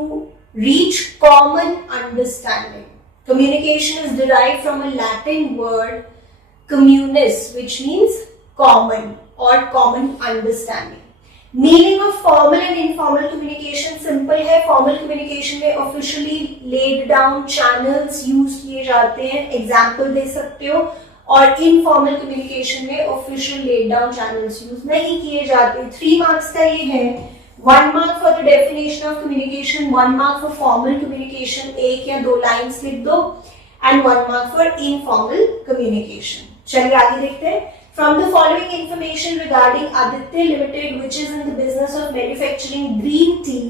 reach common understanding. Communication is derived from a Latin word communis, which means common or common understanding. Meaning of formal and informal communication simple है. Formal communication में officially laid down channels use किए जाते हैं, example दे सकते हो. और informal communication में official laid down channels use नहीं किए जाते. 3 marks का ये है. 1 mark for the definition of communication, 1 mark for formal communication, 1 या 2 lines लिख दो, and 1 mark for informal communication. चलिए आगे देखते हैं. From the following information regarding Aditya Limited, which is in the business of manufacturing green tea,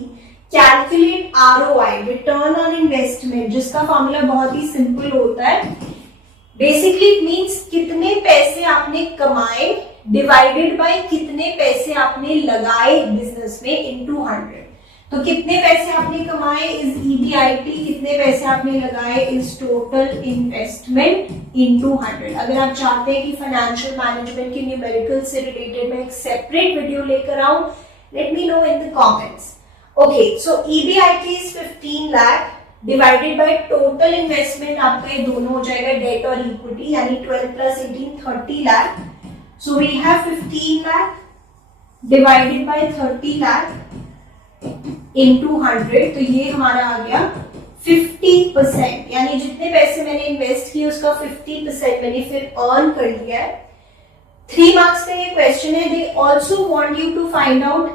calculate ROI, return on investment, जिसका formula बहुत ही simple होता है. Basically it means कितने पैसे आपने कमाए डिवाइडेड बाय कितने पैसे आपने लगाए बिजनेस में इनटू 100. तो कितने पैसे आपने कमाए इज EBIT, कितने पैसे आपने लगाए इज टोटल इन्वेस्टमेंट इनटू 100. अगर आप चाहते हैं कि फाइनेंशियल मैनेजमेंट के न्यूमेरिकल से रिलेटेड मैं एक सेपरेट वीडियो लेकर आऊं, let me know in the comments. Okay, so EBIT is 15 lakh divided by total investment, आपका ये दोनों हो जाएगा डेट और इक्विटी, यानी 12 + 18 30 lakh. So we have 15 lakh divided by 30 lakh into 100, तो ये हमारा आ गया 50%, यानी जितने पैसे मैंने इन्वेस्ट किए उसका 50% मैंने फिर अर्न कर लिया है. 3 marks का ये क्वेश्चन है. They also want you to find out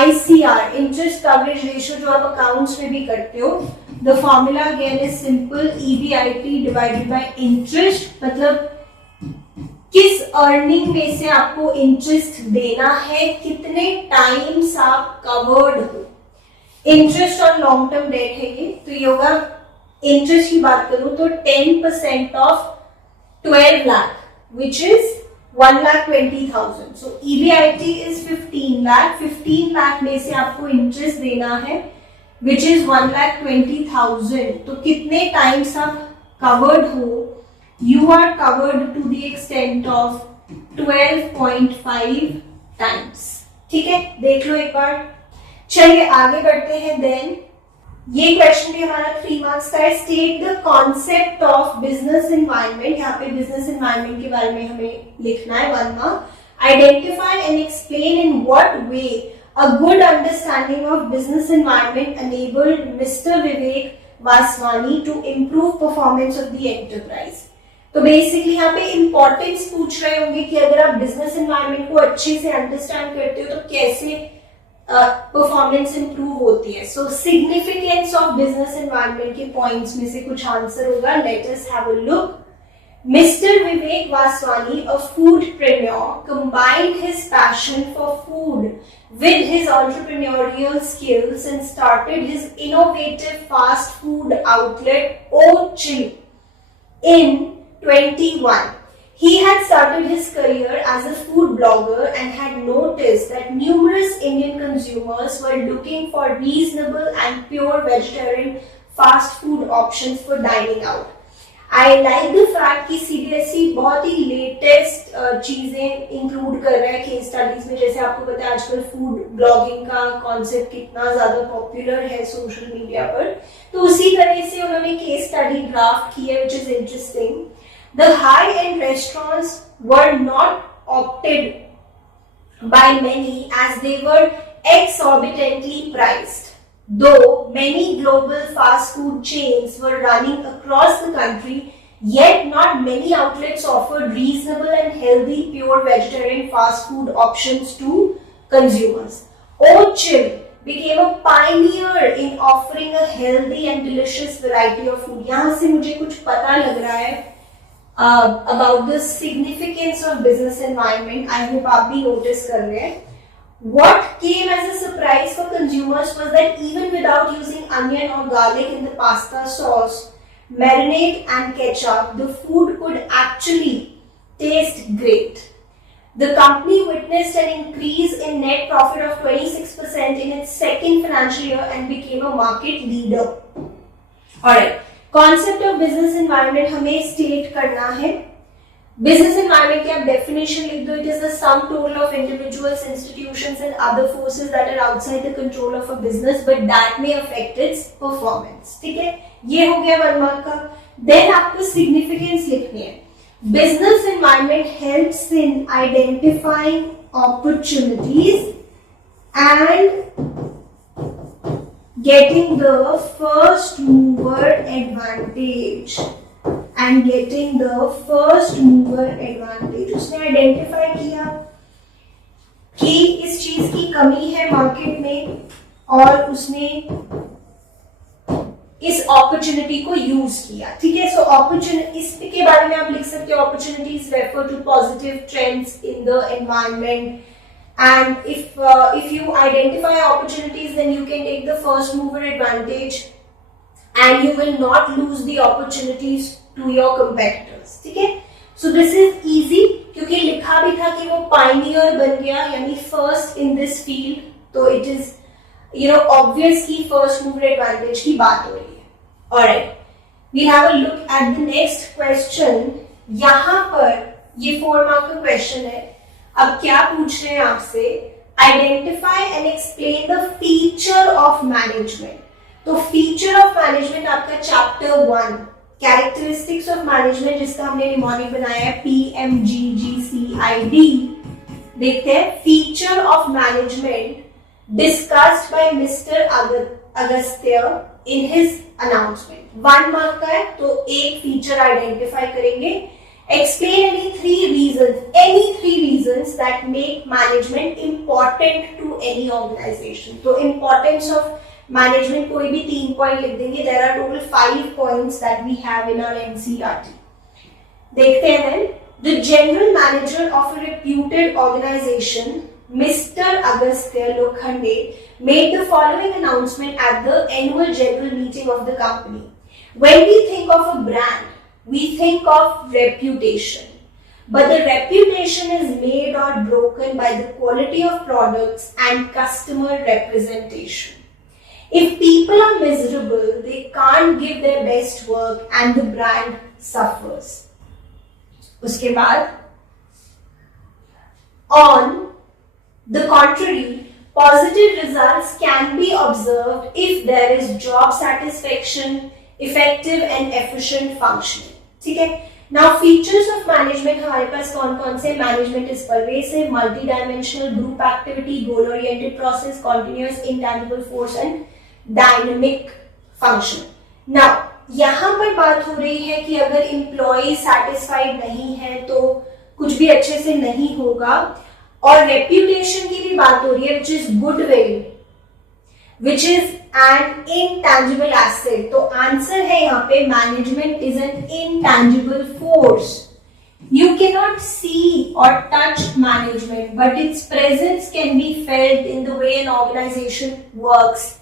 ICR, interest coverage ratio, जो आप अकाउंट्स में भी करते हो. The formula again is simple, EBIT divided by interest, मतलब किस अर्निंग में से आपको इंटरेस्ट देना है, कितने टाइम्स आप कवर्ड हो. इंटरेस्ट और लॉन्ग टर्म डेट है ये, तो ये होगा. इंटरेस्ट की बात करूं तो 10% of 12 lakh which is 1,20,000. So EBIT is 15 lakh. 15 lakh में से आपको इंटरेस्ट देना है विच इज 1,20,000. तो कितने टाइम्स आप कवर्ड हो? You are covered to the extent of 12.5 times. ठीक है, देख लो एक बार. चलिए आगे बढ़ते हैं. देन ये क्वेश्चन भी हमारा 3 marks का है. State the concept of business environment. यहाँ पे बिजनेस एनवायरनमेंट के बारे में हमें लिखना है. 1 mark. Identify and explain in what way a good understanding of business environment enabled Mr. Vivek Vaswani to improve performance of the enterprise. तो basically यहाँ पे इंपॉर्टेंस पूछ रहे होंगे कि अगर आप बिजनेस एनवायरनमेंट को अच्छे से अंडरस्टैंड करते हो तो कैसे परफॉर्मेंस इंप्रूव होती है. सो सिग्निफिकेंस ऑफ बिजनेस एनवायरनमेंट के पॉइंट्स में से कुछ आंसर होगा. Let us have a look. Mr. Vivek Vaswani, a foodpreneur, combined his passion for food with his entrepreneurial skills and started his innovative fast food outlet Ochil in 21. He had started his career as a food blogger and had noticed that numerous Indian consumers were looking for reasonable and pure vegetarian fast food options for dining out. I like the fact कि CBSE बहुत ही latest चीजें include कर रहा है case studies में. जैसे आपको पता है आजकल फूड ब्लॉगिंग का कॉन्सेप्ट कितना ज्यादा पॉपुलर है सोशल मीडिया पर, तो उसी तरह से उन्होंने केस स्टडी ड्राफ्ट की है which is interesting. The high end restaurants were not opted by many as they were exorbitantly priced. Though many global fast food chains were running across the country, yet not many outlets offered reasonable and healthy pure vegetarian fast food options to consumers. Ochil became a pioneer in offering a healthy and delicious variety of food. यहाँ से मुझे कुछ पता लग रहा है about the significance of business environment. I hope आप भी notice कर रहे हैं. What came as a surprise for consumers was that even without using onion or garlic in the pasta sauce, marinade and ketchup, the food could actually taste great. The company witnessed an increase in net profit of 26% in its second financial year and became a market leader. Alright, concept of business environment हमें state करना है. Business environment की आप definition लिख दो. It is the sum total of individuals, institutions and other forces that are outside the control of a business but that may affect its performance. ठीक है, ये हो गया 1 mark का. Then आपको significance लिखनी है. Business environment helps in identifying opportunities and getting the first mover advantage. उसने आइडेंटिफाई किया कि इस चीज की कमी है मार्केट में और उसने इस अपॉर्चुनिटी को यूज किया. ठीक है, सो अपॉर्चुनिटी इसके बारे में आप लिख सकते हो. Opportunities refer to positive trends in the environment and if you identify opportunities then you can take the first mover advantage and you will not lose the opportunities to your competitors. ठीक है, so this is easy क्योंकि लिखा भी था कि वो pioneer बन गया यानी first in this field, तो it is obvious कि first mover advantage की बात हो रही है. Alright, we have a look at the next question. यहाँ पर ये 4 mark का question है. अब क्या पूछ रहे हैं आपसे? Identify and explain the feature of management. तो feature of management आपका chapter 1 कैरेक्टरिस्टिक्स ऑफ मैनेजमेंट जिसका हमने निमोनिक बनाया है PMGGCID. देखते हैं feature of management discussed bye mister Agastya in his announcement. 1 mark का है तो एक फीचर आइडेंटिफाई करेंगे. Explain any 3 reasons that make management important to any organization. तो इंपॉर्टेंस ऑफ मैनेजमेंट कोई भी 3 पॉइंट लिख देंगे. There are total 5 points that we have in our NCERT. देखते हैं then. The general manager of a reputed organisation mister Agastya Lokhande made the following announcement at the annual general meeting of the company. When we think of a brand we think of reputation, but the reputation is made or broken by the quality of products and customer representation. If people are miserable, they can't give their best work and the brand suffers. उसके बाद, on the contrary, positive results can be observed if there is job satisfaction, effective and efficient functioning. ठीक है. Now features of management हमारे पास कौन कौन से? Management is pervasive, multi dimensional, group activity, goal oriented process, continuous, intangible force and dynamic function. Now यहाँ पर बात हो रही है कि अगर एम्प्लॉय सेटिस्फाइड नहीं है तो कुछ भी अच्छे से नहीं होगा. और रेप्यूटेशन की भी बात हो रही है which is goodwill. which is an intangible asset. तो आंसर है यहाँ पे management is an intangible force. You cannot see or touch management, but its presence can be felt in the way an organization works,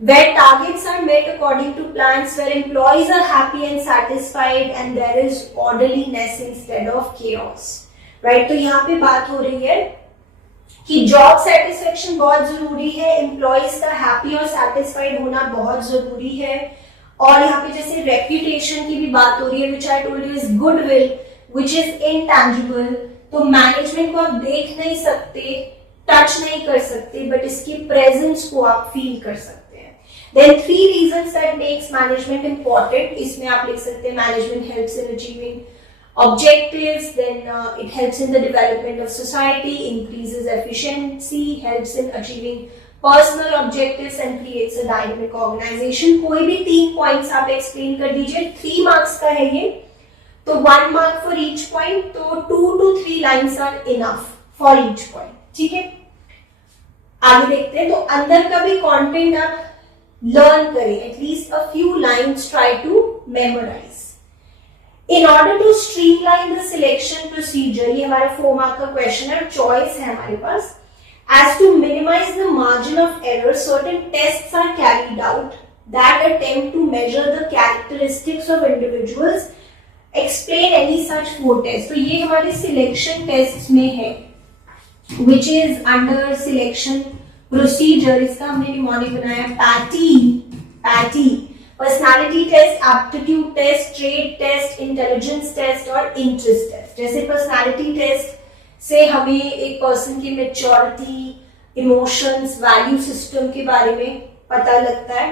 where targets are met according to plans, where employees are happy and satisfied, and there is orderliness instead of chaos. Right? तो यहाँ पे बात हो रही है कि job satisfaction बहुत जरूरी है, एम्प्लॉइज का हैप्पी और सेटिस्फाइड होना बहुत जरूरी है, और यहाँ पे जैसे रेप्यूटेशन की भी बात हो रही है, which I told you is goodwill which is intangible. तो मैनेजमेंट को आप देख नहीं सकते, टच नहीं कर सकते, बट इसकी प्रेजेंस को आप फील कर सकते हैं. Then 3 reasons that makes management important. इसमें आप लिख सकते हैं management helps in achieving objectives, then it helps in the development of society, increases efficiency, helps in achieving personal objectives and creates a dynamic organization. कोई भी 3 points आप explain कर दीजिए. 3 marks का है ये, तो 1 mark for each point, तो 2 to 3 lines are enough for each point. ठीक है, आगे देखते हैं. तो अंदर का भी कंटेंट आप लर्न करें, at least a few lines try to memorise. In order to streamline the selection procedure, ये हमारा 4 mark का क्वेश्चन है, चॉइस है हमारे पास. As to minimize the margin of error, certain tests are carried out that attempt to measure the characteristics of individuals. Explain any such 4 tests. तो ये हमारे selection test में है, which is under selection procedure. इसका हमने mnemonic बनाया पैटी. Personality test, aptitude test, trade test, intelligence test और इंटरेस्ट टेस्ट. जैसे पर्सनालिटी टेस्ट से हमें एक पर्सन की मेच्योरिटी, इमोशंस, वैल्यू सिस्टम के बारे में पता लगता है.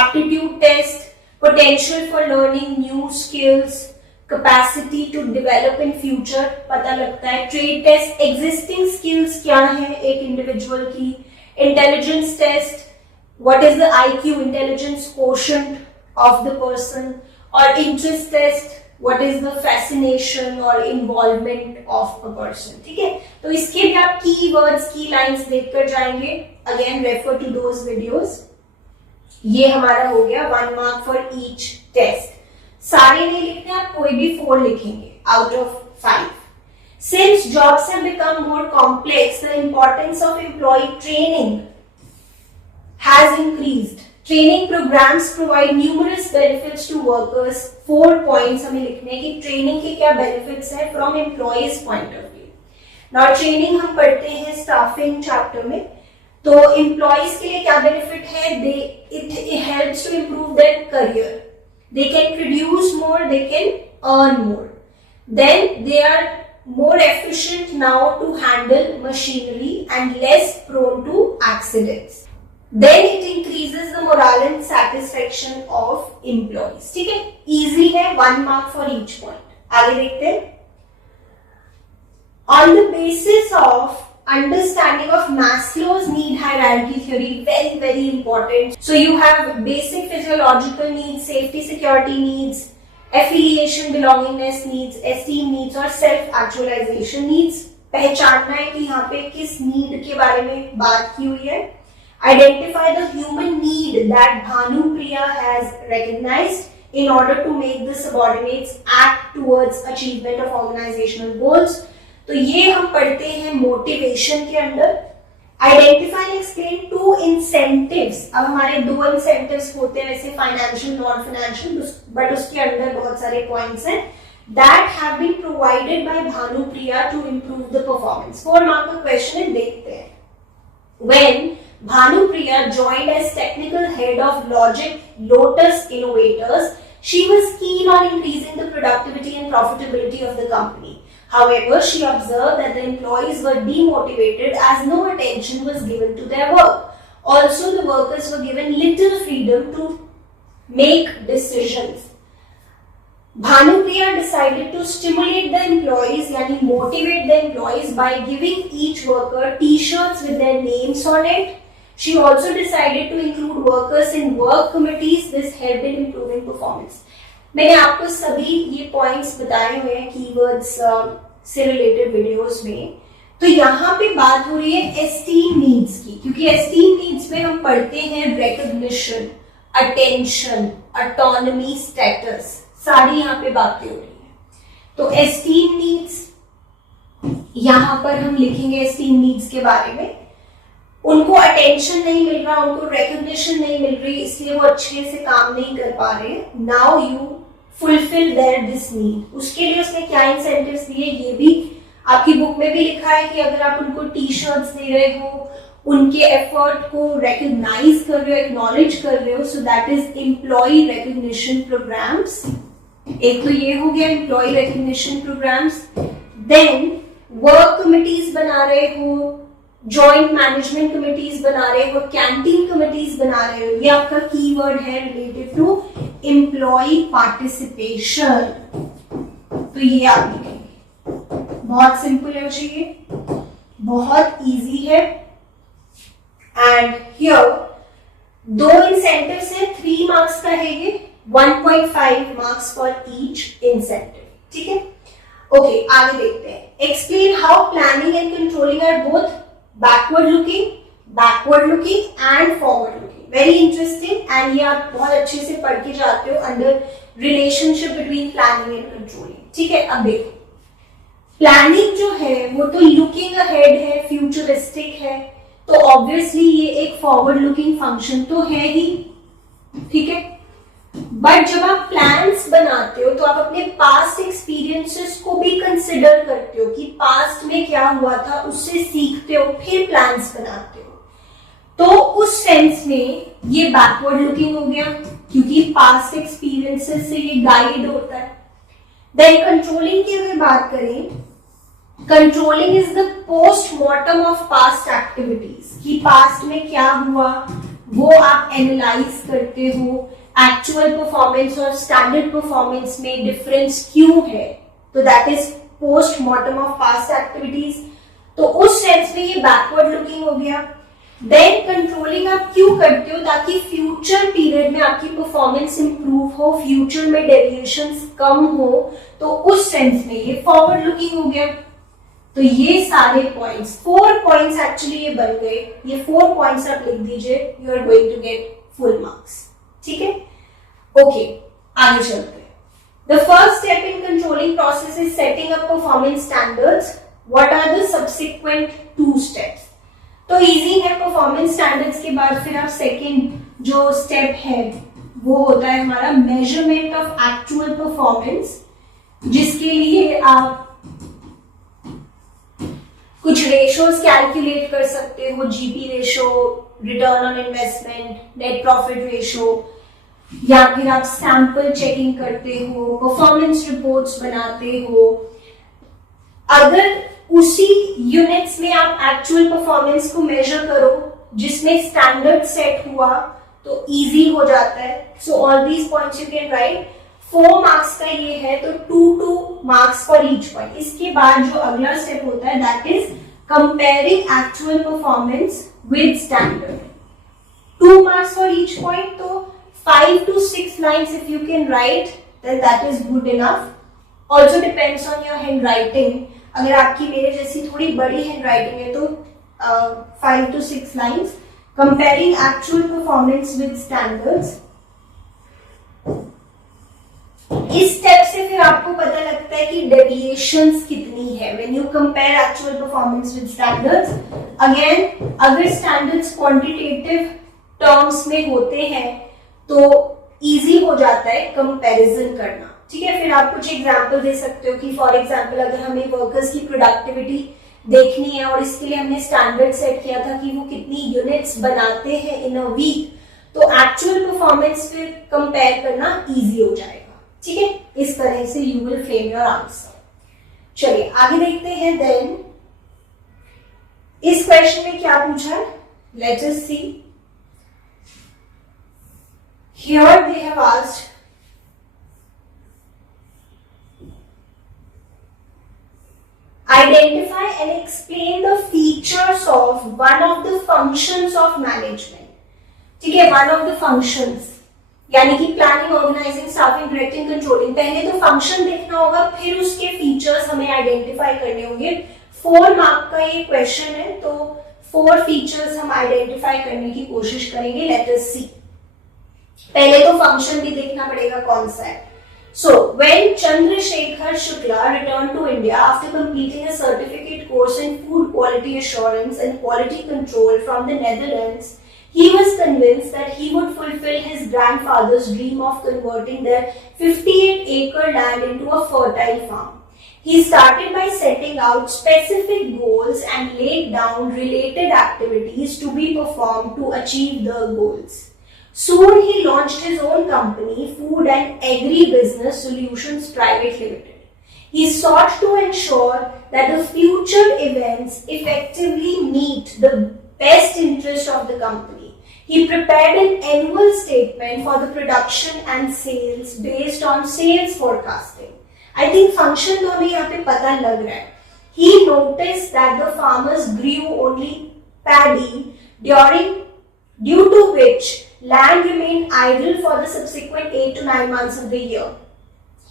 Aptitude test, potential for learning new skills, capacity to develop in future पता लगता है. ट्रेड टेस्ट, एग्जिस्टिंग स्किल्स क्या है एक इंडिविजुअल की. Intelligence test, what is the IQ, intelligence quotient of the person. और interest test, what is the fascination or involvement of a person. ठीक है, तो इसके भी आप की वर्ड्स, की लाइंस देखकर जाएंगे. Again refer to those videos. ये हमारा हो गया 1 mark for each test. सारे नहीं लिखने, आप कोई भी 4 लिखेंगे out of 5. Since jobs have become more complex, the importance of employee training has increased. Training programs provide numerous benefits to workers. 4 points हमें लिखने हैं कि ट्रेनिंग के क्या बेनिफिट्स हैं from employees point of view. Now training हम पढ़ते हैं स्टाफिंग चैप्टर में. तो एम्प्लॉयज के लिए क्या बेनिफिट है? it helps to improve their career. They can produce more, they can earn more. Then they are more efficient now to handle machinery and less prone to accidents. Then it increases the morale and satisfaction of employees. ठीक है, easy है, 1 mark for each point. आगे देखते हैं. On the basis of understanding of Maslow's need hierarchy theory, very very important. So you have basic physiological needs, safety security needs, affiliation belongingness needs, esteem needs और self actualization needs. पहचानना है कि यहाँ पे किस नीड के बारे में बात की हुई है. Identify the human need that Bhanupriya has recognized in order to make the subordinates act towards achievement of organizational goals. तो ये हम पढ़ते हैं मोटिवेशन के अंदर. Identify and explain 2 incentives. अब हमारे 2 incentives होते हैं वैसे, फाइनेंशियल, नॉन फाइनेंशियल, बट उसके अंदर बहुत सारे पॉइंट्स हैं that have been provided by Bhanupriya to improve the performance. 4 mark का क्वेश्चन है, देखते हैं. When Bhanupriya joined as technical head of Lotus Innovators, she was keen on increasing the productivity and profitability of the company. However, she observed that the employees were demotivated as no attention was given to their work. Also, the workers were given little freedom to make decisions. Bhanupriya decided to stimulate the employees, yani motivate the employees by giving each worker t-shirts with their names on it. She also decided to include workers in work committees. This helped in improving performance. मैंने आपको सभी ये points बताए हुए हैं keywords से related videos में. तो यहाँ पे बात हो रही है एस्टीम नीड्स की, क्योंकि एस्टीम नीड्स में हम पढ़ते हैं रिकॉग्निशन, अटेंशन, ऑटोनॉमी, स्टेटस, सारी यहाँ पे बातें हो रही है। तो एस्टीम नीड्स यहाँ पर हम लिखेंगे एस्टीम नीड्स के बारे में। उनको अटेंशन नहीं मिल रहा, उनको रिकॉग्निशन नहीं मिल रही, इसलिए वो अच्छे से काम नहीं कर पा रहे। Now you fulfil there this need. उसके लिए उसने क्या इंसेंटिव्स दिए ये भी आपकी बुक में भी लिखा है कि अगर आप उनको टी शर्ट्स दे रहे हो, उनके एफर्ट को रिकॉग्नाइज कर रहे हो, एक्नॉलेज कर रहे हो, so that is employee recognition programmes. एक तो ये हो गया employee recognition programmes. Then work committees बना रहे हो, जॉइंट मैनेजमेंट कमिटीज बना रहे हो, कैंटीन कमिटीज बना रहे हो, ये आपका कीवर्ड है रिलेटेड टू एम्प्लॉय पार्टिसिपेशन। तो ये आप लिखेंगे, बहुत सिंपल है ये, बहुत इजी है। एंड हियर दो इंसेंटिव्स है, 3 मार्क्स का है ये, 1.5 मार्क्स फॉर ईच इंसेंटिव। ठीक है, ओके आगे देखते हैं। Explain how planning and controlling are both backward looking and forward looking. Very interesting, and ये आप बहुत अच्छे से पढ़ के जाते हो under relationship between planning and controlling. ठीक है, अब देखो प्लानिंग जो है वो तो लुकिंग अहेड है, फ्यूचरिस्टिक है, तो ऑब्वियसली ये एक फॉरवर्ड लुकिंग फंक्शन तो है ही। ठीक है, बट जब आप प्लान्स बनाते हो तो आप अपने पास्ट एक्सपीरियंसेस को भी कंसिडर करते हो कि पास्ट में क्या हुआ था, उससे सीखते हो, फिर प्लान्स बनाते हो। तो उस सेंस में ये बैकवर्ड लुकिंग हो गया, क्योंकि पास्ट एक्सपीरियंसेस से ये गाइड होता है। देन कंट्रोलिंग की अगर बात करें, controlling is the postmortem of past activities, कि पास्ट में क्या हुआ वो आप एनालाइज करते हो, एक्चुअल परफॉर्मेंस और स्टैंडर्ड परफॉर्मेंस में डिफरेंस क्यों है, तो that is postmortem of past activities. तो उस सेंस में ये बैकवर्ड लुकिंग हो गया। देन कंट्रोलिंग आप क्यों करते हो, ताकि फ्यूचर पीरियड में आपकी परफॉर्मेंस इंप्रूव हो, फ्यूचर में डेविएशंस कम हो, तो उस सेंस में ये फॉरवर्ड लुकिंग हो गया। तो ये सारे पॉइंट्स, 4 पॉइंट्स एक्चुअली ये बन गए, ये 4 पॉइंट्स आप लिख दीजिए, you are going to get full marks. ठीक है, ओके आगे चलते हैं। The first step in controlling process is setting up performance standards. What are the subsequent 2 steps? तो इजी है, परफॉर्मेंस स्टैंडर्ड्स के बाद फिर आप सेकंड जो स्टेप है वो होता है हमारा मेजरमेंट ऑफ एक्चुअल परफॉर्मेंस, जिसके लिए आप कुछ रेशोज कैलकुलेट कर सकते हो, GP ratio, return on investment, net profit ratio, या फिर आप सैंपल चेकिंग करते हो, परफॉर्मेंस रिपोर्ट्स बनाते हो। अगर उसी यूनिट्स में आप एक्चुअल परफॉर्मेंस को मेजर करो जिसमें स्टैंडर्ड सेट हुआ तो इजी हो जाता है। So all these points you can write. 4 marks का ये है तो 2 मार्क्स फॉर ईच पॉइंट। इसके बाद जो अगला स्टेप होता है that is comparing actual performance with standard. 2 marks for each point, तो 5 to 6 lines if you can write then that is good enough. Also depends on your handwriting. अगर आपकी मेरे जैसी थोड़ी बड़ी handwriting है तो 5 to 6 lines comparing actual performance with standards. इस स्टेप से फिर आपको पता लगता है कि डेविएशंस कितनी है when you compare actual performance with standards. Again, अगर standards quantitative terms में होते हैं तो इजी हो जाता है कंपैरिजन करना। ठीक है, फिर आप कुछ एग्जांपल दे सकते हो कि फॉर एग्जांपल अगर हमें वर्कर्स की प्रोडक्टिविटी देखनी है और इसके लिए हमने स्टैंडर्ड सेट किया था कि वो कितनी यूनिट्स बनाते हैं इन अ वीक, तो एक्चुअल परफॉर्मेंस फिर कंपेयर करना इजी हो जाएगा। ठीक है, इस तरह से you will frame your answer. चलिए आगे देखते हैं। देन इस क्वेश्चन में क्या पूछा है, let us see. Here they have asked, identify and explain the features of one of the functions of management. ठीक है, one of the functions यानी कि planning, organising, staffing, directing, controlling. पहले तो फंक्शन देखना होगा, फिर उसके फीचर्स हमें आइडेंटिफाई करने होंगे। 4 मार्क का ये क्वेश्चन है, तो 4 फीचर्स हम आइडेंटिफाई करने की कोशिश करेंगे. लेट अस सी. पहले तो फंक्शन भी देखना पड़ेगा कौन सा है. So, when Chandrasekhar Shukla returned to India after completing a certificate course in food quality assurance and quality control from the Netherlands, he was convinced that he would fulfill his grandfather's dream of converting their 58-acre land into a fertile farm. He started by setting out specific goals and laid down related activities to be performed to achieve the goals. Soon he launched his own company, Food and Agribusiness Solutions Private Limited. He sought to ensure that the future events effectively meet the best interest of the company. He prepared an annual statement for the production and sales based on sales forecasting. I think function तो हमें यहाँ पे पता लग रहा है. He noticed that the farmers grew only paddy due to which land remained idle for the subsequent 8 to 9 months of the year.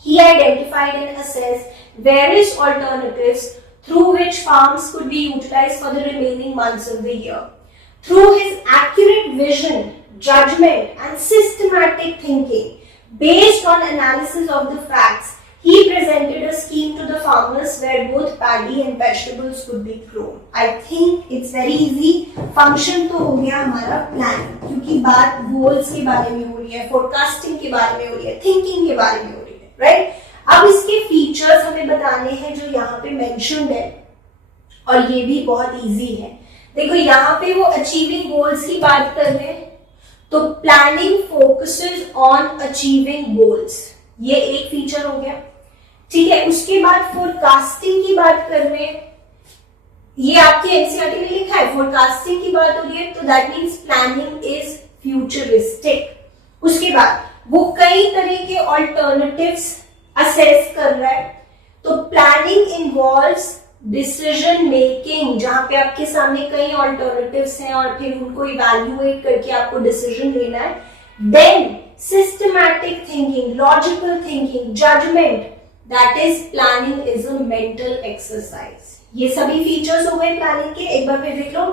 He identified and assessed various alternatives through which farms could be utilized for the remaining months of the year. Through his accurate vision, judgment, and systematic thinking, based on analysis of the facts, he presented a scheme to the farmers where both paddy and vegetables could be grown. I think it's very easy. Function तो हो गया हमारा plan, क्योंकि बात goals के बारे में हो रही है, फोरकास्टिंग के बारे में हो रही है, थिंकिंग के बारे में हो रही है, राइट? अब इसके फीचर्स हमें बताने हैं जो यहाँ पे मेंशन्ड है, और ये भी बहुत इजी है. देखो यहाँ पे वो अचीविंग गोल्स की बात कर रहे हैं, तो planning focuses on achieving goals, ये एक फीचर हो गया. ठीक है, उसके बाद फोरकास्टिंग की बात कर रहे हैं, ये आपके एनसीईआरटी में लिखा है, फोरकास्टिंग की बात हो रही है, तो that means planning is futuristic. उसके बाद वो कई तरह के ऑल्टरनेटिव्स असेस कर रहा है, तो प्लानिंग इन्वॉल्व्स डिसीजन मेकिंग, जहां पे आपके सामने कई ऑल्टरनेटिव्स हैं और फिर उनको इवैल्यूएट करके आपको डिसीजन लेना है. Then systematic thinking, logical thinking, judgement, that is planning is a mental exercise. ये सभी फीचर्स हो गए प्लानिंग के. एक बार फिर देख लो.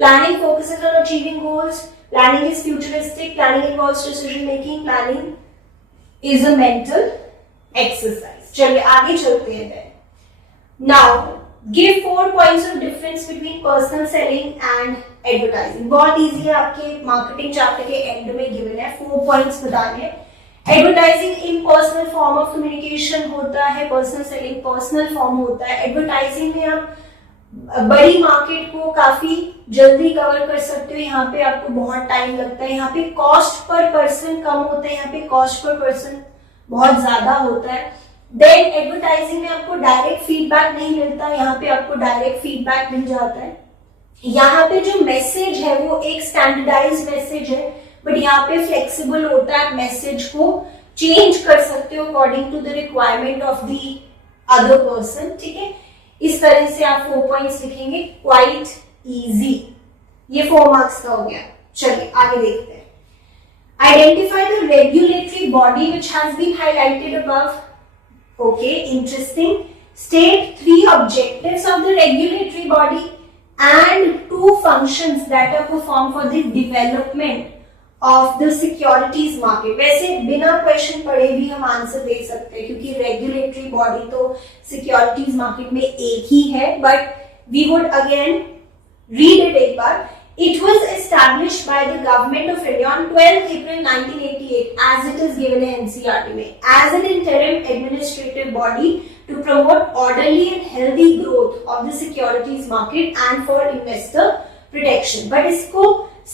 Planning focuses on achieving goals, planning is futuristic, planning involves decision making, planning is a mental exercise. चलिए आगे चलते हैं. Then now give 4 points of difference between personal selling and advertising. बहुत इजी है, आपके मार्केटिंग चैप्टर के end में given है. 4 पॉइंट्स बताने हैं. Advertising impersonal form of communication होता है, पर्सनल सेलिंग पर्सनल फॉर्म होता है. एडवर्टाइजिंग में आप बड़ी मार्केट को काफी जल्दी कवर कर सकते हो, यहाँ पे आपको बहुत टाइम लगता है. यहाँ पे कॉस्ट पर पर्सन कम होता है, यहाँ पे कॉस्ट पर पर्सन बहुत ज्यादा होता है. देन एडवर्टाइजिंग में आपको डायरेक्ट फीडबैक नहीं मिलता, यहाँ पे आपको डायरेक्ट फीडबैक मिल जाता है. यहाँ पे जो मैसेज है वो एक स्टैंडर्डाइज मैसेज है, बट यहाँ पे फ्लेक्सिबल होता है, मैसेज को चेंज कर सकते हो according to the requirement of the other person. ठीक है, इस तरह से आप 4 पॉइंट्स लिखेंगे. Quite easy. ये 4 मार्क्स का हो गया. चलिए आगे देखते हैं. Identify the regulatory body which has been highlighted above. Okay, interesting. State 3 objectives of the regulatory body and 2 functions that are performed for the development of the securities market. वैसे बिना क्वेश्चन पढ़े भी हम आंसर दे सकते हैं, क्योंकि regulatory body तो securities market में एक ही है, but we would again read it एक बार. It was established by the government of India on 12th April 1988, as it is given in NCERT में, as an interim administrative body to promote orderly and healthy growth of the securities market and for investor protection. But इसको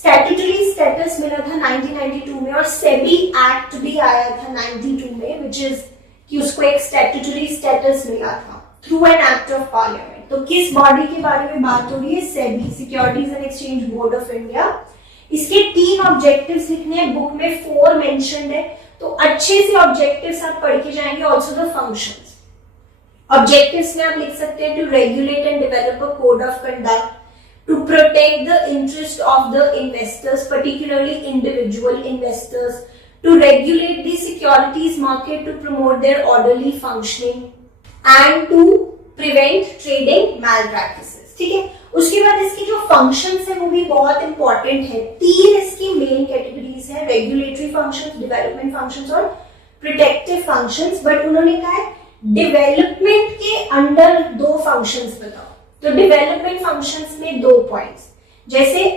statutory status मिला था 1992 में, और SEBI Act भी आया था 92 में, which is कि उसको एक statutory status मिला था through an act of parliament. तो किस बॉडी के बारे में बात हो रही है? SEBI, securities and exchange board of India. इसके 3 ऑब्जेक्टिव्स लिखने हैं, बुक में 4 मेंशन्ड है, तो अच्छे से ऑब्जेक्टिव्स आप पढ़ के जाएंगे. Also the functions. ऑब्जेक्टिव्स में आप लिख सकते हैं to regulate and develop a code of conduct, to protect the interest of the investors, particularly individual investors, to regulate the securities market, to promote their orderly functioning, and to prevent trading malpractices. ठीक है, उसके बाद इसकी जो functions है वो भी बहुत इंपॉर्टेंट है। 3 इसकी मेन कैटेगरीज है, रेगुलेटरी फंक्शंस, डेवलपमेंट फंक्शंस और प्रोटेक्टिव फंक्शंस। बट उन्होंने कहा है डेवलपमेंट के अंडर 2 फंक्शंस बताओ। तो डेवलपमेंट फंक्शंस में 2 पॉइंट्स, जैसे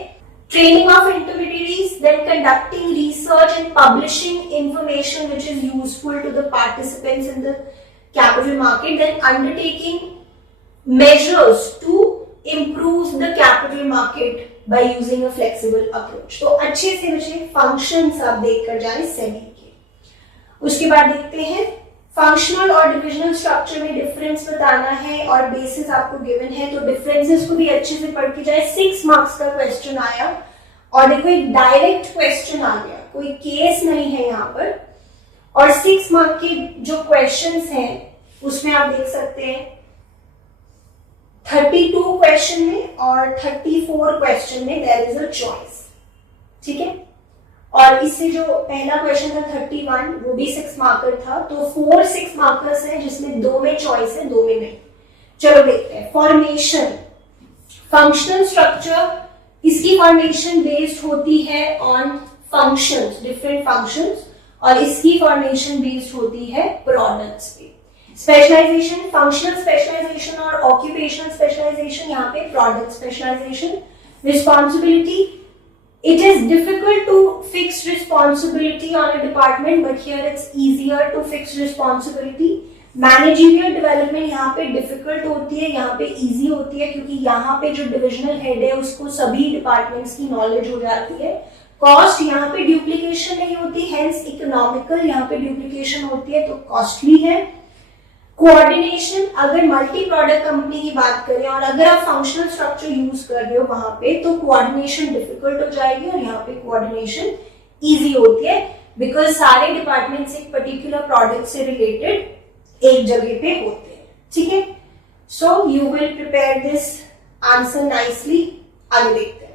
training of intermediaries, then conducting research and publishing information which is useful to the participants in the capital market, then undertaking measures to improve the capital market by using a flexible approach। तो अच्छे से मुझे functions आप देख कर जाए सेबी के। उसके बाद देखते हैं फंक्शनल और डिविजनल स्ट्रक्चर में डिफरेंस बताना है और बेसिस आपको गिवन है, तो डिफरेंसेस को भी अच्छे से पढ़ के जाए। 6 मार्क्स का क्वेश्चन आया और देखो एक डायरेक्ट क्वेश्चन आ गया, कोई केस नहीं है यहाँ पर। और 6 मार्क के जो क्वेश्चंस हैं उसमें आप देख सकते हैं 32 क्वेश्चन में और 34 क्वेश्चन में देयर इज अ चॉइस, ठीक है। और इससे जो पहला क्वेश्चन था 31 वो भी 6 मार्कर था, तो 4 6 मार्कर्स हैं जिसमें 2 में चॉइस है 2 में नहीं। चलो देखते हैं फॉर्मेशन। फंक्शनल स्ट्रक्चर, इसकी फॉर्मेशन बेस्ड होती है ऑन फंक्शंस, डिफरेंट फंक्शंस, और इसकी फॉर्मेशन बेस्ड होती है प्रोडक्ट्स पे। स्पेशलाइजेशन, फंक्शनल स्पेशलाइजेशन और ऑक्यूपेशनल स्पेशलाइजेशन, यहाँ पे product specialisation. Responsibility, it is difficult to fix responsibility on a department but here it's easier to fix responsibility। Managerial development यहाँ पे डिफिकल्ट होती है, यहाँ पे इजी होती है क्योंकि यहाँ पे जो डिविजनल हेड है उसको सभी डिपार्टमेंट्स की नॉलेज हो जाती है। कॉस्ट, यहाँ पे ड्यूप्लीकेशन नहीं होती, हेंस इकोनॉमिकल, यहाँ पे ड्यूप्लीकेशन होती है तो कॉस्टली है। कोऑर्डिनेशन, अगर मल्टी प्रोडक्ट कंपनी की बात करें और अगर आप फंक्शनल स्ट्रक्चर यूज कर रहे हो वहां पे तो कोऑर्डिनेशन डिफिकल्ट हो जाएगी और यहाँ पे कोऑर्डिनेशन इजी होती है बिकॉज सारे डिपार्टमेंट्स एक पर्टिकुलर प्रोडक्ट से रिलेटेड एक जगह पे होते हैं, ठीक है। So you will prepare this answer nicely. आगे देखते हैं।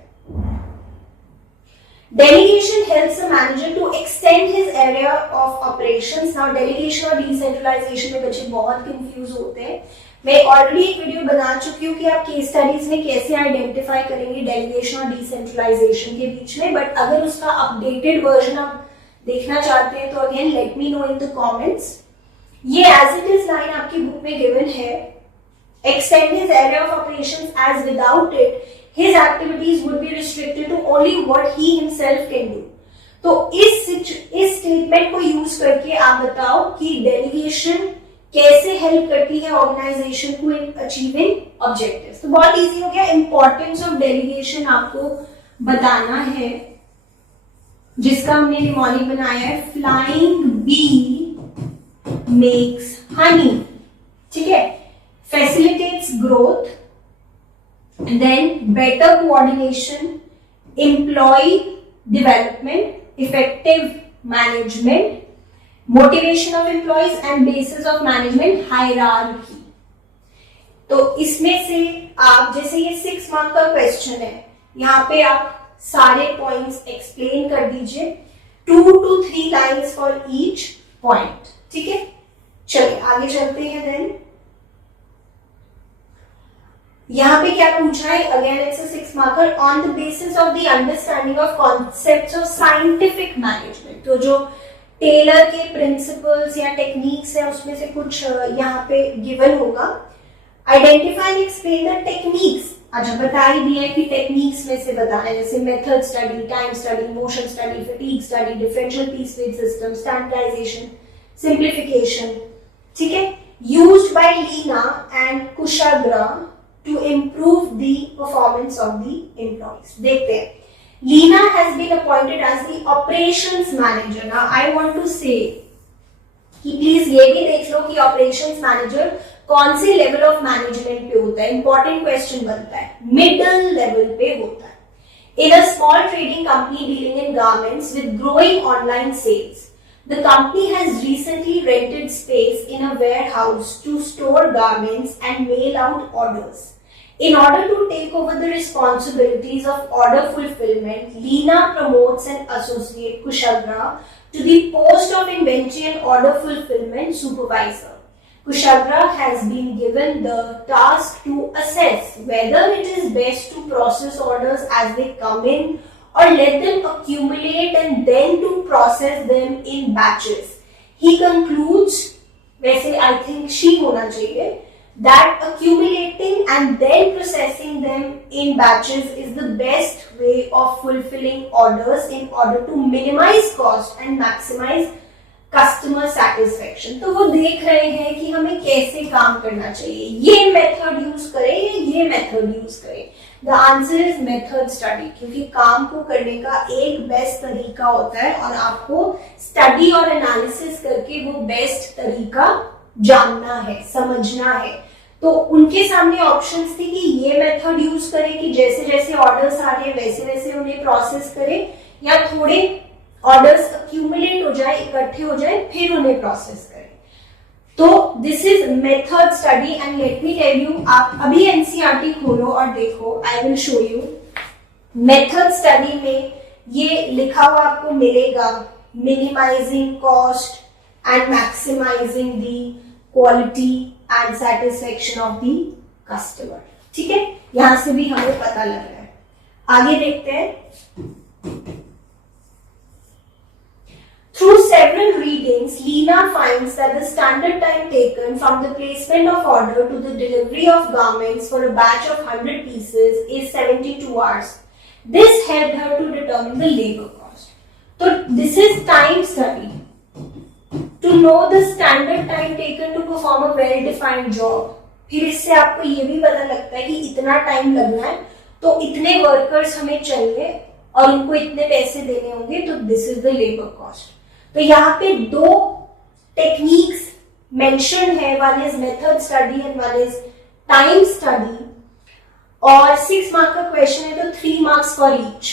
Delegation helps a manager to extend his area of operations। Now delegation और decentralization में बच्चे बहुत कंफ्यूज होते हैं। मैं ऑलरेडी एक वीडियो बना चुकी हूँ कि आप केस स्टडीज में कैसे आइडेंटिफाई करेंगे डेलीगेशन और डिसेंट्रलाइजेशन के बीच में, बट अगर उसका अपडेटेड वर्जन आप देखना चाहते हैं तो again let me know in the comments. ये एज इट इज लाइन आपकी बुक में गिवन है, extend his area of operations as without it his activities would be restricted to only what he himself can do। तो इस statement को use करके आप बताओ कि डेलीगेशन कैसे हेल्प करती है ऑर्गेनाइजेशन को इन अचीविंग ऑब्जेक्टिव्स। तो बहुत इजी हो गया। इंपॉर्टेंस ऑफ डेलीगेशन आपको बताना है जिसका हमने निमोनिक बनाया है, फ्लाइंग बी मेक्स हनी, ठीक है। Facilitates growth, then better coordination, employee development, effective management, motivation of employees and basis of management hierarchy। तो इसमें से आप जैसे ये 6 मार्क का क्वेश्चन है, यहाँ पे आप सारे पॉइंट्स एक्सप्लेन कर दीजिए, 2 to 3 lines for each point, ठीक है। चलिए आगे चलते हैं। देन यहाँ पे क्या पूछा है, again it's a 6 marker, on the basis of the understanding of concepts of scientific management. तो जो टेलर के प्रिंसिपल्स या टेक्निक्स है उसमें से कुछ यहाँ पे गिवन होगा। Identify and explain the techniques. अच्छा बता ही दिया है कि टेक्निक्स में से बताना है, जैसे method study, time study, motion study, fatigue study, differential piece wage system, standardisation, simplification, ठीक है। Used by Leena and Kushagra to improve the performance of the employees। देखते हैं। Leena has been appointed as the operations manager। Now I want to say कि please ये भी देख लो कि operations manager कौन से लेवल ऑफ मैनेजमेंट पे होता है। इंपॉर्टेंट क्वेश्चन बनता है, मिडल लेवल पे होता है। In a small trading company dealing in garments with growing online sales, the company has recently rented space in a warehouse to store garments and mail out orders। In order to take over the responsibilities of order fulfillment, Leena promotes an associate, Kushagra, to the post of inventory and order fulfillment supervisor। Kushagra has been given the task to assess whether it is best to process orders as they come in or let them accumulate and then to process them in batches. He concludes, वैसे I think she होना चाहिए, that accumulating and then processing them in batches is the best way of fulfilling orders in order to minimize cost and maximize customer satisfaction. तो वो देख रहे हैं कि हमें कैसे काम करना चाहिए, ये मेथड यूज करें या ये मेथड यूज करें। The answer is method study, क्योंकि काम को करने का एक बेस्ट तरीका होता है और आपको स्टडी और एनालिसिस करके वो बेस्ट तरीका जानना है, समझना है। तो उनके सामने ऑप्शंस थी कि ये मेथड यूज करें कि जैसे जैसे ऑर्डर्स आ रहे हैं वैसे वैसे उन्हें प्रोसेस करें, या थोड़े ऑर्डर्स अक्यूमुलेट हो जाए, इकट्ठे हो जाए, फिर उन्हें प्रोसेस करें। तो this is method study and let me tell you, आप अभी एनसीईआरटी खोलो और देखो, I will show you. Method study में ये लिखा हुआ आपको मिलेगा, minimising cost and maximising the quality and satisfaction of the customer. ठीक है, यहां से भी हमें पता लग रहा है। आगे देखते हैं। Through several readings, Leena finds that the standard time taken from the placement of order to the delivery of garments for a batch of 100 pieces is 72 hours. This helped her to determine the labor cost. So this is time study. To know the standard time taken to perform a well-defined job. फिर इससे आपको ये भी पता लगता है कि इतना टाइम लगना है तो इतने वर्कर्स हमें चाहिए और उनको इतने पैसे देने होंगे, तो this is the labour cost. तो यहाँ पे दो टेक्निक्स मेंशन है, one is method study and one is time study, और 6 मार्क का क्वेश्चन है तो 3 मार्क्स फॉर ईच।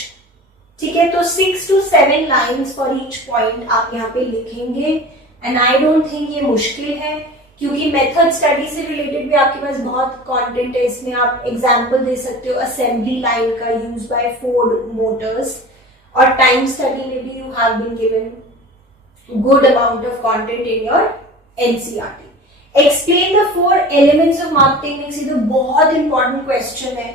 ठीक है, तो 6 to 7 lines for each point आप यहाँ पे लिखेंगे, एंड आई डोंट थिंक ये मुश्किल है, क्योंकि मेथड स्टडी से रिलेटेड भी आपके पास बहुत कंटेंट है। इसमें आप एग्जांपल दे सकते हो असेंबली लाइन का यूज बाय फोर्ड मोटर्स, और टाइम स्टडी में भी you have been given good amount of content in your NCERT. Explain the 4 elements of marketing mix. ये तो बहुत important question है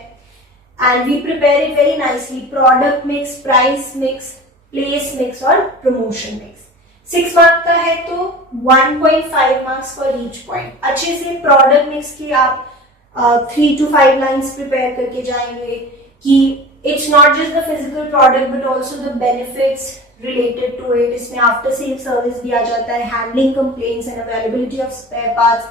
and we prepare it very nicely. Product mix, price mix, place mix और promotion mix. 6 mark का है तो 1.5 marks for each point. अच्छे से product mix की आप 3 to 5 lines prepare करके जाएंगे कि it's not just the physical product but also the benefits related to it. इसमें आफ्टर सेल सर्विस भी आ जाता है, handling complaints and availability of spare parts.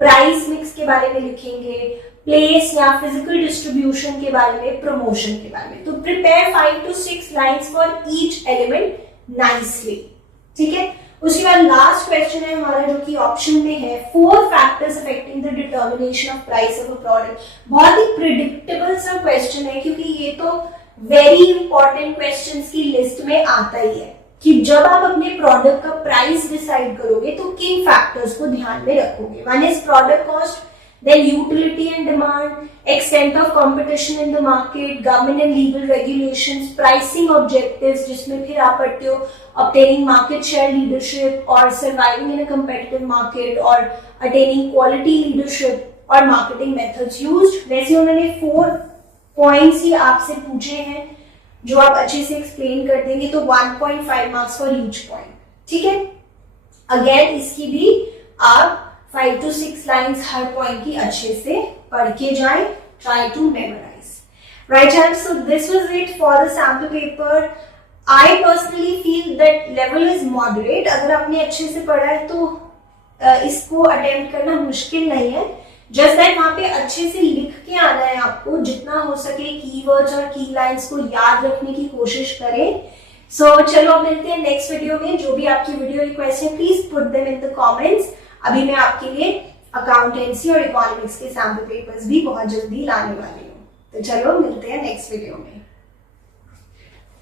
Price mix के बारे में लिखेंगे, प्लेस या फिजिकल डिस्ट्रीब्यूशन के बारे में, प्रमोशन के बारे में। तो prepare 5 to 6 lines for each element nicely. ठीक है, उसके बाद लास्ट क्वेश्चन है हमारा जो कि ऑप्शन में है, 4 factors affecting the determination of price of a product. बहुत ही प्रिडिक्टेबल सा क्वेश्चन है, क्योंकि ये तो वेरी इंपॉर्टेंट क्वेश्चंस की लिस्ट में आता ही है कि जब आप अपने प्रोडक्ट का प्राइस डिसाइड करोगे तो किन फैक्टर्स को ध्यान में रखोगे। One is product cost, then utility and demand, extent of competition in the market, government and legal regulations, pricing objectives जिसमें फिर आप पढ़ते हो obtaining market share leadership or surviving in a competitive market or attaining quality leadership और marketing methods used। वैसे उन्होंने 4 points ही आपसे पूछे हैं जो आप अच्छे से एक्सप्लेन कर देंगे, तो 1.5 मार्क्स फॉर ईच पॉइंट। ठीक है, अगेन इसकी भी आप 5 to 6 लाइन्स हर पॉइंट की अच्छे से पढ़ के जाएं, try to memorize. Right hand, so this was it for the sample paper. I personally feel that level is moderate. अगर आपने अच्छे से पढ़ा है तो इसको अटेम्प्ट करना मुश्किल नहीं है, जस्ट दैट वहां पे अच्छे से लिख के आना है आपको, जितना हो सके कीवर्ड्स और की लाइंस को याद रखने की कोशिश करें। सो चलो मिलते हैं नेक्स्ट वीडियो में। जो भी आपकी वीडियो रिक्वेस्ट है please put them in the comments. अभी मैं आपके लिए अकाउंटेंसी और इकोनॉमिक्स के सैम्पल पेपर्स भी बहुत जल्दी लाने वाली हूँ। तो चलो मिलते हैं नेक्स्ट वीडियो में।